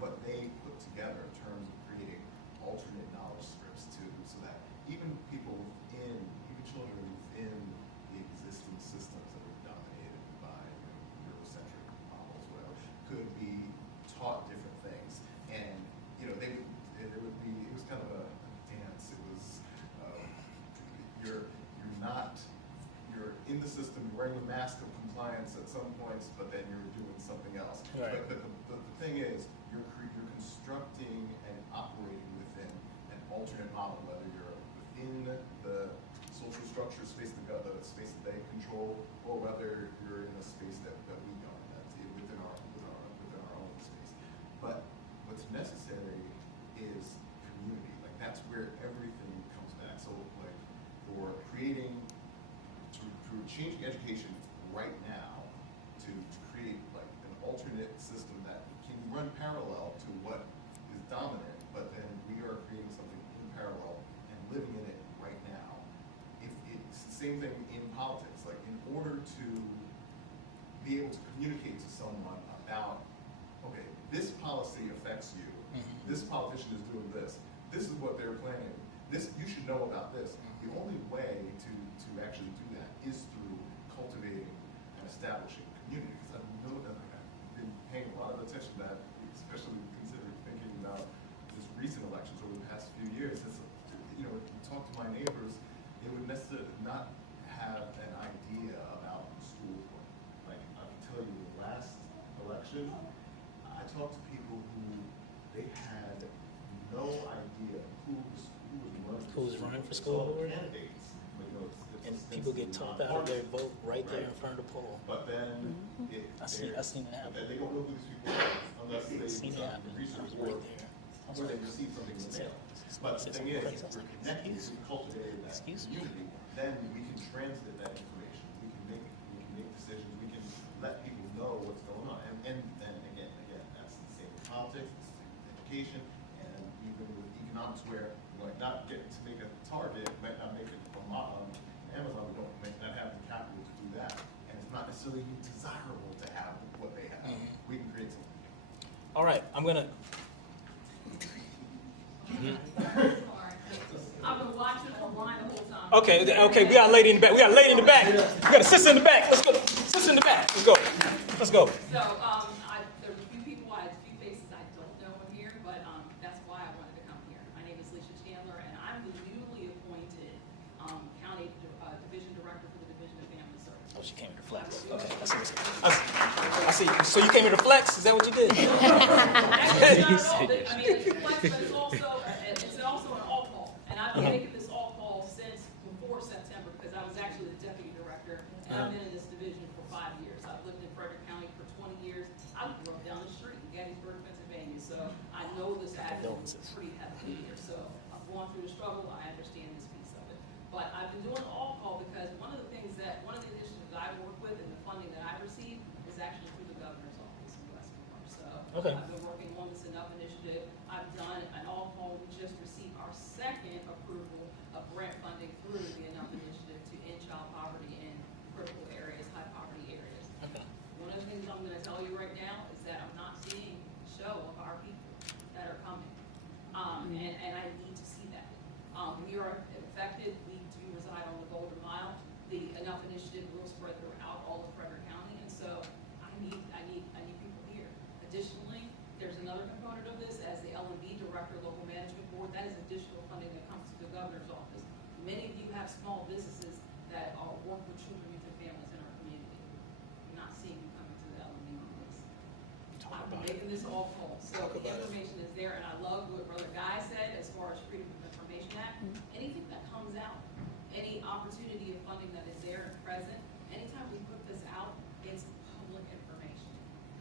what they put together in terms of creating alternate knowledge strips so that even people even children within the existing systems that are dominated by Eurocentric system, you're wearing the mask of compliance at some points, but then you're doing something else. Right. But the thing is, you're constructing and operating within an alternate model, whether you're within the social structure space, the space that they control, or whether you're in a space that we don't, that's within our own space. But what's necessary is community. Like, that's where everything comes back. So, like, for creating, through changing education right now to create like an alternate system that can run parallel to what is dominant, but then we are creating something in parallel and living in it right now. If it's the same thing in politics, like, in order to be able to communicate to someone about, okay, this policy affects you, this politician is doing this is what they're planning, you should know about this. The only way to actually do that is through cultivating and establishing community. Because I know that I've been paying a lot of attention to that, especially considering thinking about just recent elections over the past few years. It's, you know, if you talk to my neighbors, they would necessarily not have an idea about school. Like, I can tell you, the last election, I talked to people who they had no idea who was running for school board. Candidates. But, you know, And people get talked out of their vote right there in front of the poll. But then I seen it happen. They don't know who these people are unless they Seen it happen. research Right or there. they receive something in the mail. But the thing is, if we're connected, if we cultivated that community, then we can transmit that information. We can make decisions. We can let people know what's going on. And again, that's the same with politics, it's the same with education, and even with economics, where we might not get to make a target, might not make it from Amazon, we might not have the capital to do that. And it's not necessarily desirable to have what they have. We can create something. All right, I'm gonna. I've been watching online the whole time. Okay, we got a lady in the back. We got a sister in the back. Let's go. Sister in the back. Let's go. So, there's a few people, a few faces I don't know in here, but that's why I wanted to come here. My name is Lisa Chandler, and I'm the newly appointed county division director for the Division of Family Services. Oh, she came here to flex. Okay, I see. So you came here to flex? Is that what you did? Actually, I mean, it's flex, but it's also an all-call. And I've been making this all-call since before September, because I was actually the deputy director, and I've been in this division for 5 years. I've lived in Frederick County for 20 years. I grew up down the street in Gettysburg, Pennsylvania, so I know this avenue is pretty heavy here. So I've gone through the struggle. I understand this piece of it. But I've been doing all-call because one of the initiatives that I work with and the funding that I receive is actually through the governor's office in West Palm. So I've been working on this Enough initiative. I've done an all-call. We just received our second approval of grant funding through the Enough initiative to end child poverty in critical areas, high poverty areas. One of the things I'm going to tell you right now is that I'm not seeing a show of our people that are coming. And I need to see that. We are affected. We do reside on the Golden Mile. The Enough initiative will spread throughout all of Frederick County, and so I need people here. Additionally, there's another component of this as the L&B Director, Local Management Board. That is additional funding that comes to the governor's office. Many of you have small businesses that work with children, youth, and families in our community. I'm not seeing you coming to the L&B on this. I'm making this all full, so the information is there, and I love what Brother Guy said as far as Freedom of Information Act. Anything that comes out, any opportunity of funding that is there and present, anytime we put this out, it's public information.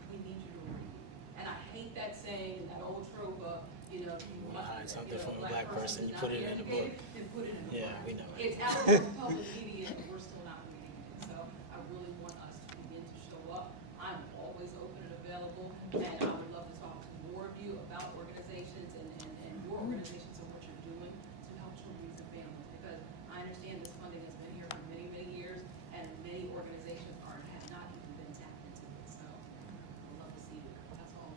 We need you to read. And I hate that saying, that old trope of, you hide something from a black person, you put it in a book. And put it in a book. Yeah, we know it. It's out there in public media, and we're still not reading it. So I really want us to begin to show up. I'm always open and available, and I would love to talk to more of you about organizations and your organizations and what you're doing to help children and families. Because I understand this funding has been here for many, many years, and many organizations have not even been tapped into it. So I'd love to see you. That's all.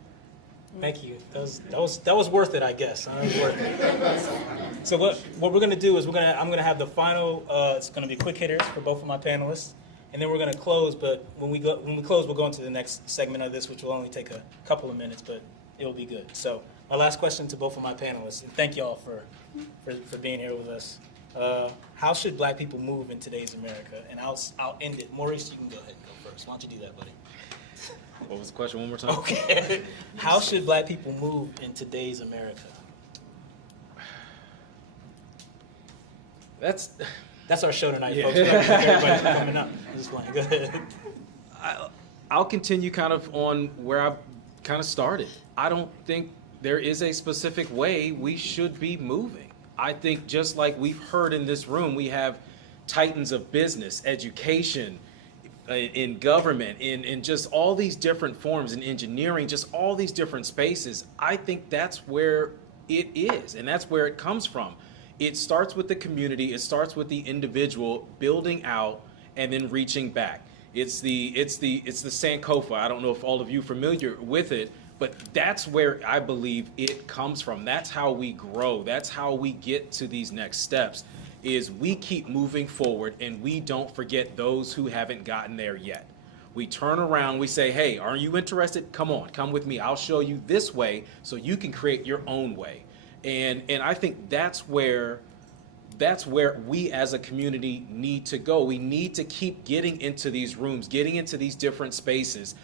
Thank you. That was worth it, I guess. That was worth it. So what we're gonna do is I'm gonna have the final. It's gonna be quick hitters for both of my panelists, and then we're gonna close. But when we close, we'll go into the next segment of this, which will only take a couple of minutes, but it'll be good. So my last question to both of my panelists, and thank y'all for being here with us. How should black people move in today's America? And I'll end it. Maurice, you can go ahead and go first. Why don't you do that, buddy? What was the question one more time? Okay. How should black people move in today's America? That's our show tonight, folks. We'd like to thank everybody for coming up. I'm just playing. Go ahead. I'll continue kind of on where I kind of started. I don't think there is a specific way we should be moving. I think just like we've heard in this room, we have titans of business, education, in government, in just all these different forms, in engineering, just all these different spaces. I think that's where it is, and that's where it comes from. It starts with the community, it starts with the individual building out and then reaching back. It's the Sankofa. I don't know if all of you are familiar with it, but that's where I believe it comes from. That's how we grow. That's how we get to these next steps, is we keep moving forward and we don't forget those who haven't gotten there yet. We turn around, we say, hey, are you interested? Come on, come with me. I'll show you this way so you can create your own way. And I think that's where we as a community need to go. We need to keep getting into these rooms, getting into these different spaces,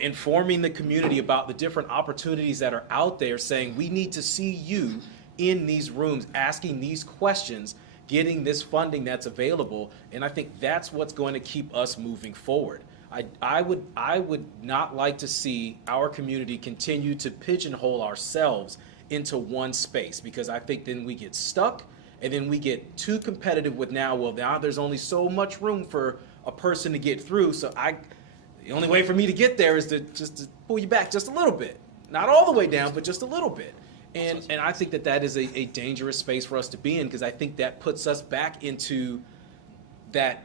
informing the community about the different opportunities that are out there, saying we need to see you in these rooms, asking these questions, getting this funding that's available. And I think that's what's going to keep us moving forward. I would not like to see our community continue to pigeonhole ourselves into one space, because I think then we get stuck and then we get too competitive with now there's only so much room for a person to get through. So the only way for me to get there is to pull you back just a little bit, not all the way down, but just a little bit. And I think that is a dangerous space for us to be in, because I think that puts us back into that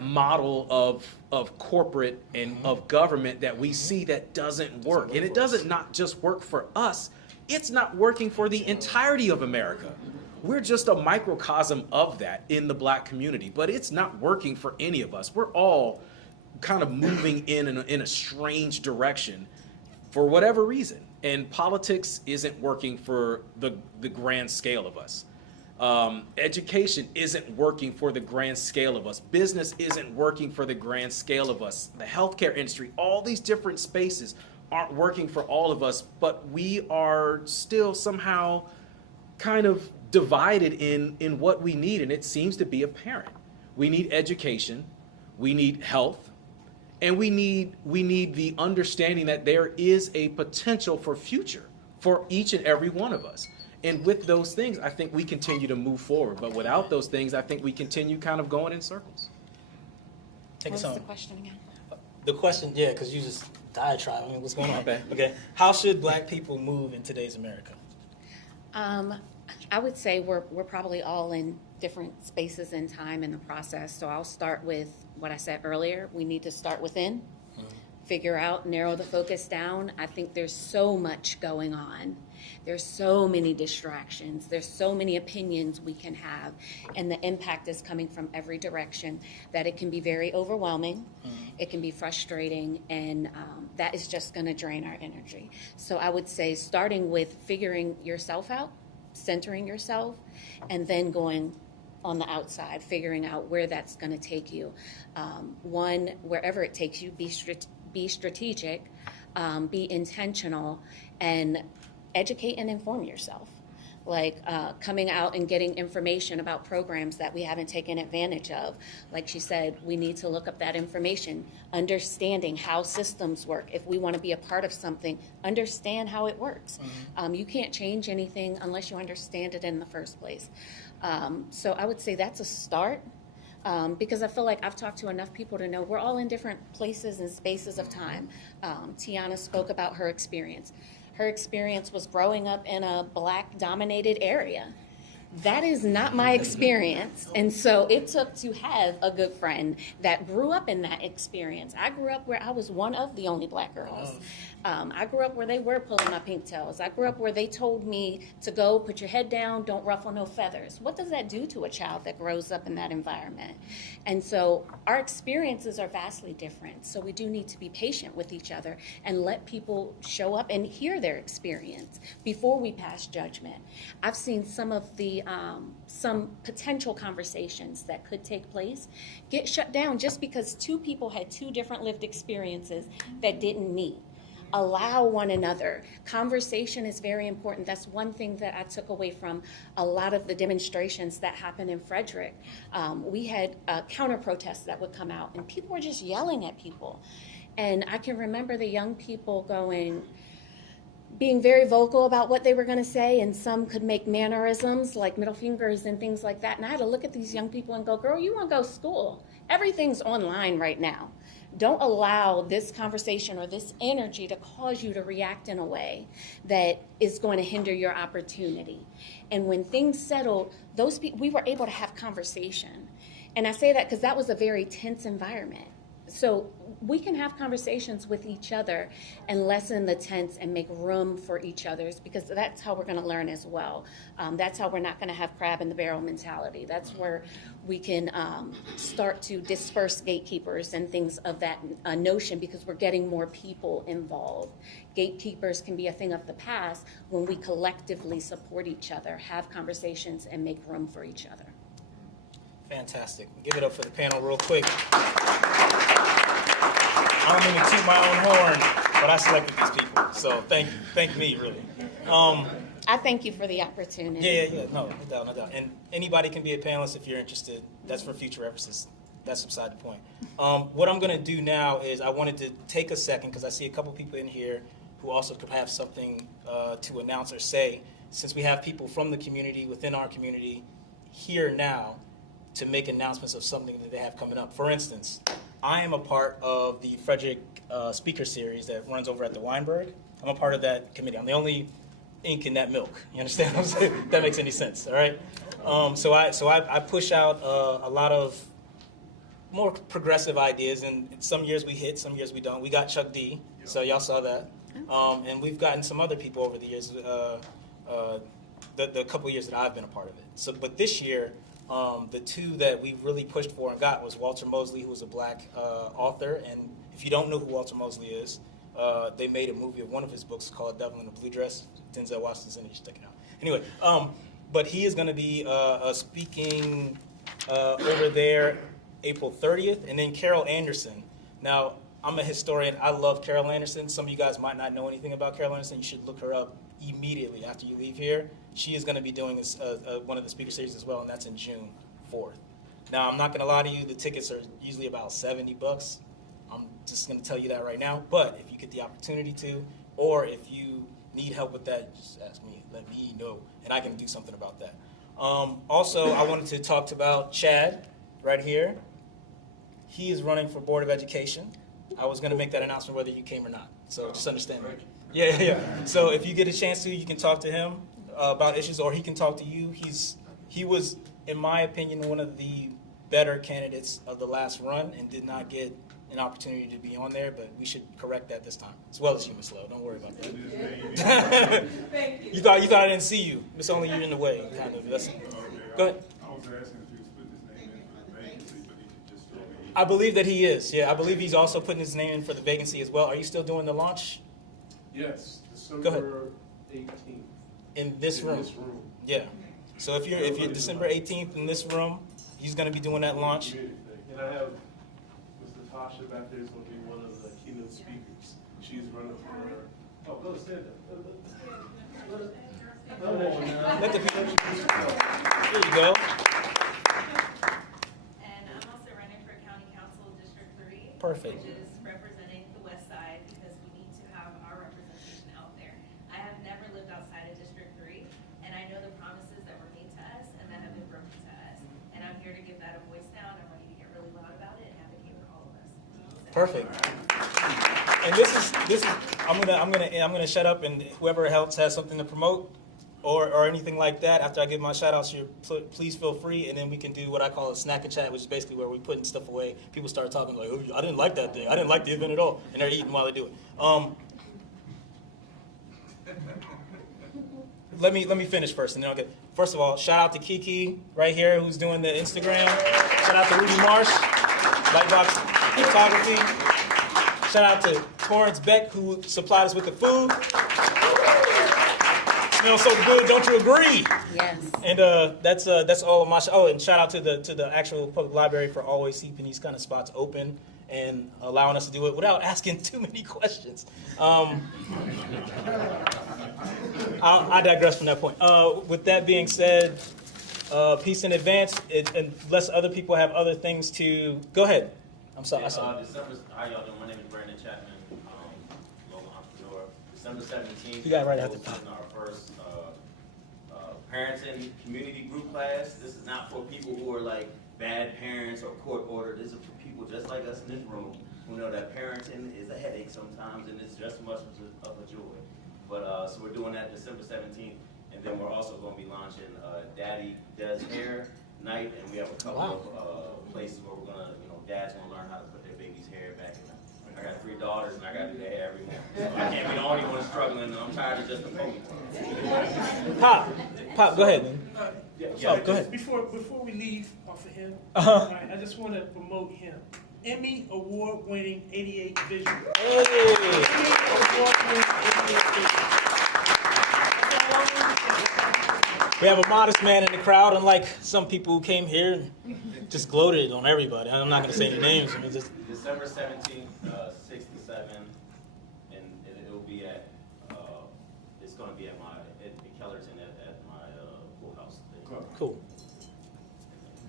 model of corporate and of government that we see that doesn't work. And it doesn't not just work for us, it's not working for the entirety of America. We're just a microcosm of that in the black community, but it's not working for any of us. We're all kind of moving in a strange direction for whatever reason. And politics isn't working for the grand scale of us. Education isn't working for the grand scale of us. Business isn't working for the grand scale of us. The healthcare industry, all these different spaces aren't working for all of us, but we are still somehow kind of divided in what we need, and it seems to be apparent. We need education, we need health, and we need the understanding that there is a potential for future for each and every one of us. And with those things, I think we continue to move forward. But without those things, I think we continue kind of going in circles. Take us What was home. the question again? The question, yeah, because you just diatribe. I mean, what's going on? Okay. Okay. How should black people move in today's America? I would say we're probably all in different spaces in time in the process. So I'll start with what I said earlier. We need to start within, figure out, narrow the focus down. I think there's so much going on. There's so many distractions. There's so many opinions we can have. And the impact is coming from every direction that it can be very overwhelming. It can be frustrating. And that is just going to drain our energy. So I would say starting with figuring yourself out, centering yourself, and then going on the outside, figuring out where that's going to take you. Wherever it takes you, be strategic, be intentional, and educate and inform yourself. Like coming out and getting information about programs that we haven't taken advantage of. Like she said, we need to look up that information, understanding how systems work. If we want to be a part of something, understand how it works. You can't change anything unless you understand it in the first place. So I would say that's a start. Because I feel like I've talked to enough people to know we're all in different places and spaces of time. Tiana spoke about her experience. Her experience was growing up in a Black-dominated area. That is not my experience. And so it took to have a good friend that grew up in that experience. I grew up where I was one of the only Black girls. I grew up where they were pulling my pink tails. I grew up where they told me to go, put your head down, don't ruffle no feathers. What does that do to a child that grows up in that environment? And so our experiences are vastly different. So we do need to be patient with each other and let people show up and hear their experience before we pass judgment. I've seen some of the, some potential conversations that could take place get shut down just because two people had two different lived experiences that didn't meet. Allow one another. Conversation is very important. That's one thing that I took away from a lot of the demonstrations that happened in Frederick. We had counter protests that would come out, and people were just yelling at people. And I can remember the young people being very vocal about what they were going to say, and some could make mannerisms like middle fingers and things like that. And I had to look at these young people and go, girl, you want to go to school? Everything's online right now. Don't allow this conversation or this energy to cause you to react in a way that is going to hinder your opportunity. And when things settled, those people, we were able to have conversation. And I say that because that was a very tense environment. So we can have conversations with each other and lessen the tense and make room for each other's, because that's how we're going to learn as well. That's how we're not going to have crab in the barrel mentality. That's where we can start to disperse gatekeepers and things of that notion, because we're getting more people involved. Gatekeepers can be a thing of the past when we collectively support each other, have conversations, and make room for each other. Fantastic. Give it up for the panel real quick. I don't mean to toot my own horn, but I selected these people. So thank me, really. I thank you for the opportunity. Yeah, no doubt, no doubt. And anybody can be a panelist if you're interested. That's for future references. That's beside the point. What I'm going to do now is I wanted to take a second, because I see a couple people in here who also could have something to announce or say, since we have people from the community, within our community, here now to make announcements of something that they have coming up. For instance, I am a part of the Frederick speaker series that runs over at the Weinberg. I'm a part of that committee. I'm the only ink in that milk. You understand what I'm saying? If that makes any sense, all right? So I push out a lot of more progressive ideas, and some years we hit, some years we don't. We got Chuck D, so y'all saw that. And we've gotten some other people over the years, the couple years that I've been a part of it. So, but this year, the two that we really pushed for and got was Walter Mosley, who was a black author. And if you don't know who Walter Mosley is, they made a movie of one of his books called Devil in a Blue Dress. Denzel Washington's in it, you should check it out. Anyway, but he is going to be speaking over there April 30th, and then Carol Anderson. Now, I'm a historian. I love Carol Anderson. Some of you guys might not know anything about Carol Anderson. You should look her up immediately after you leave here. She is going to be doing this, one of the speaker series as well, and that's in June 4th. Now, I'm not going to lie to you. The tickets are usually about $70. I'm just going to tell you that right now. But if you get the opportunity to, or if you need help with that, just ask me. Let me know, and I can do something about that. Also, I wanted to talk about Chad right here. He is running for Board of Education. I was going to make that announcement whether you came or not. So just understand that. Yeah. So if you get a chance to, you can talk to him about issues, or he can talk to you. He was, in my opinion, one of the better candidates of the last run and did not get an opportunity to be on there, but we should correct that this time, as well as you, Miss Lowe. Don't worry about that. Thank you. You thought I didn't see you. It's only you're in the way, kind of. Go ahead. I was asking if he was putting his name in for the vacancy, but he just told me. I believe that he is. Yeah, I believe he's also putting his name in for the vacancy as well. Are you still doing the launch? Yes, December 18th. In this room? In this room. Yeah. So if you're December 18th in this room, he's going to be doing that launch. And I have Ms. Natasha back there is going to be one of the keynote speakers. She's running for her. Oh, go stand up. Let the people. There you go. And I'm also running for County Council District 3. Perfect. Which is representing the West Side, because we need to have our representation out there. I have never lived outside of District 3, and I know the promises that were made to us and that have been broken to us. And I'm here to give that a voice now, and I'm ready to get really loud about it and advocate for all of us. So. Perfect. And this is I'm gonna shut up, and whoever else has something to promote or anything like that, after I give my shout outs here, please feel free, and then we can do what I call a snack and chat, which is basically where we putting stuff away. People start talking like, oh, I didn't like that thing. I didn't like the event at all, and they're eating while they do it. Let me finish first, and then I'll get. First of all, shout out to Kiki right here, who's doing the Instagram. Shout out to Rudy Marsh, Lytebox Photography. Shout out to Torrance Beck, who supplied us with the food. Smells so good, don't you agree? Yes. And that's all of my. And shout out to the actual public library for always keeping these kind of spots open and allowing us to do it without asking too many questions. I digress from that point. With that being said, peace in advance. Unless other people have other things to go ahead. I'm sorry. How y'all doing? My name is Brandon Chapman, local entrepreneur. December 17th. You got it right after our first parents and community group class. This is not for people who are like bad parents or court ordered. This is for people just like us in this room who know that parenting is a headache sometimes and it's just as much of a joy. But so we're doing that December 17th, and then we're also going to be launching Daddy Does Hair Night, and we have a couple of places where we're going to, dads going to learn how to put their baby's hair back in. I got 3 daughters, and I got to do their hair every morning. So I can't be the only one struggling, and I'm tired of just the ponytail. Pop, go ahead. Go ahead. Before we leave off of him, I just want to promote him. Emmy Award-winning 88 Vision. Hey. Emmy Award-winning 88 Vision. We have a modest man in the crowd, unlike some people who came here and just gloated on everybody. I'm not going to say any names. December 17th, 6 to 7, and it'll be at, it's going to be at Kellerton at my pool house. Cool.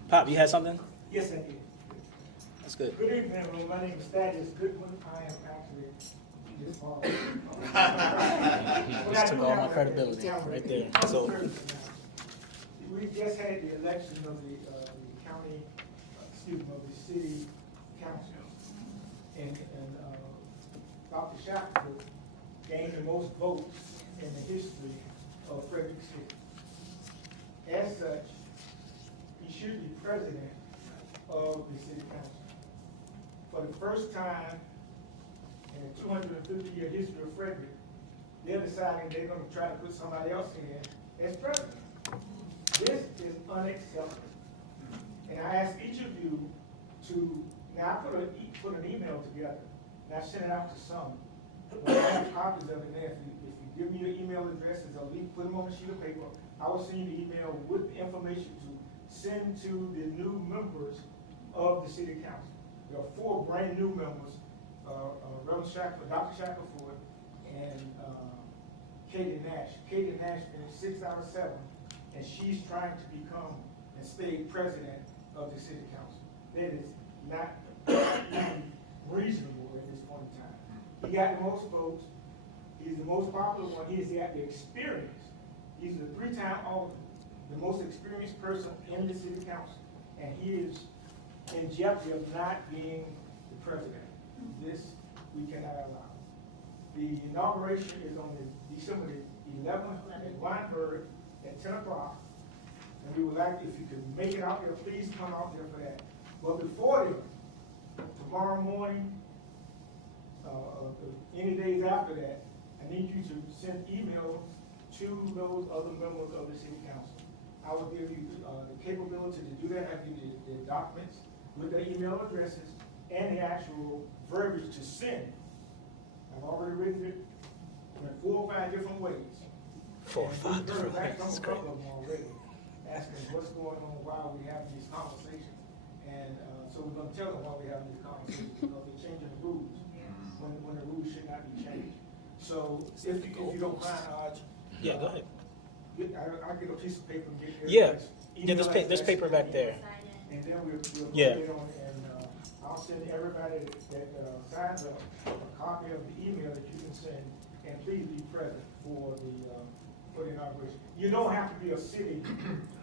Pop, you had something? Yes, I did. That's good. Good evening, everyone. My name is Thaddeus Goodwin. I am actually this far. Just took all my credibility right there. So, we just had the election of the county, of the city council, and Dr. Shackelford gained the most votes in the history of Frederick City. As such, he should be president of the city council. For the first time in the 250-year history of Frederick, they're deciding they're going to try to put somebody else in as president. This is unacceptable. And I ask each of you to, now I put an email together, and I sent it out to some. I have copies of it there. If you give me your email addresses, I'll put them on a sheet of paper. I will send you the email with the information to send to the new members of the city council. There are 4 brand new members, Reverend Shackelford, Dr. Shackelford, and Katie Nash. Katie Nash finished 6 out of 7, and she's trying to become and stay president of the city council. That is not reasonable at this point in time. He got the most votes. He's the most popular one. He's got the experience. He's a 3-time alderman, the most experienced person in the city council, and he is in jeopardy of not being the president. This we cannot allow. The inauguration is on December the 11th at Weinberg at 10 o'clock. And we would like, if you could make it out there, please come out there for that. But before then, tomorrow morning, any days after that, I need you to send emails to those other members of the city council. I will give you the capability to do that. I give you the documents with their email addresses and the actual verbiage to send. I've already written it in 4 or 5 different ways. 4 or 5 different ways. That's great. Already asking what's going on while we have these conversations. And so we're going to tell them why we have these conversations because they're changing the rules when the rules should not be changed. So if you don't mind, yeah, go ahead. I'll get a piece of paper and get there. Yeah, there's paper back there. And then we'll put yeah. it on, and I'll send everybody that signs up a copy of the email that you can send, and please be present for the inauguration. You don't have to be a city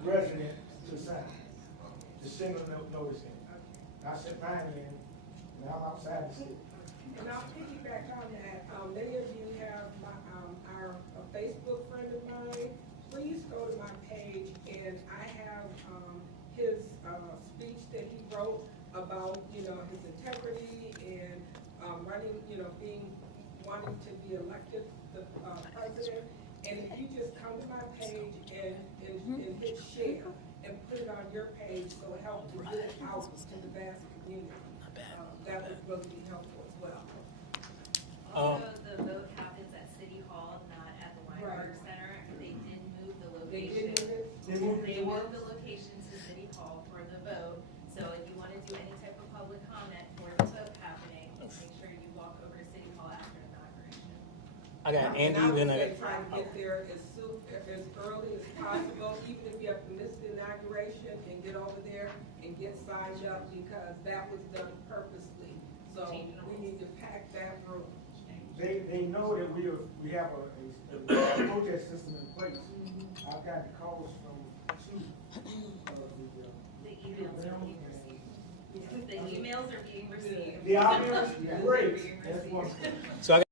resident to sign. Just send a notice in. I sent mine in, and I'm outside the city. And I'll piggyback on that. Many of you have our Facebook friend of mine. Please go to my page, and I have his speech that he wrote about his integrity and running, wanting to be elected the president. And if you just come to my page and hit share and put it on your page, so it helps to get it out to the vast community. That would really be helpful as well. Also, the vote happens at City Hall, not at the Weinberg Center. They did move the location. They moved the location to City Hall for the vote. So if you want to do any type of public comment for the vote happening, make sure you walk over to City Hall after inauguration. I got Andy. And I would Then say try to get there as early as possible, even if you have to miss the inauguration, and get over there and get signed up, because that was done purposely. So we need to pack that room. They know that we have a protest system in place. I've gotten calls from two The emails are being received. The emails are being received. The emails, great. That's wonderful. So I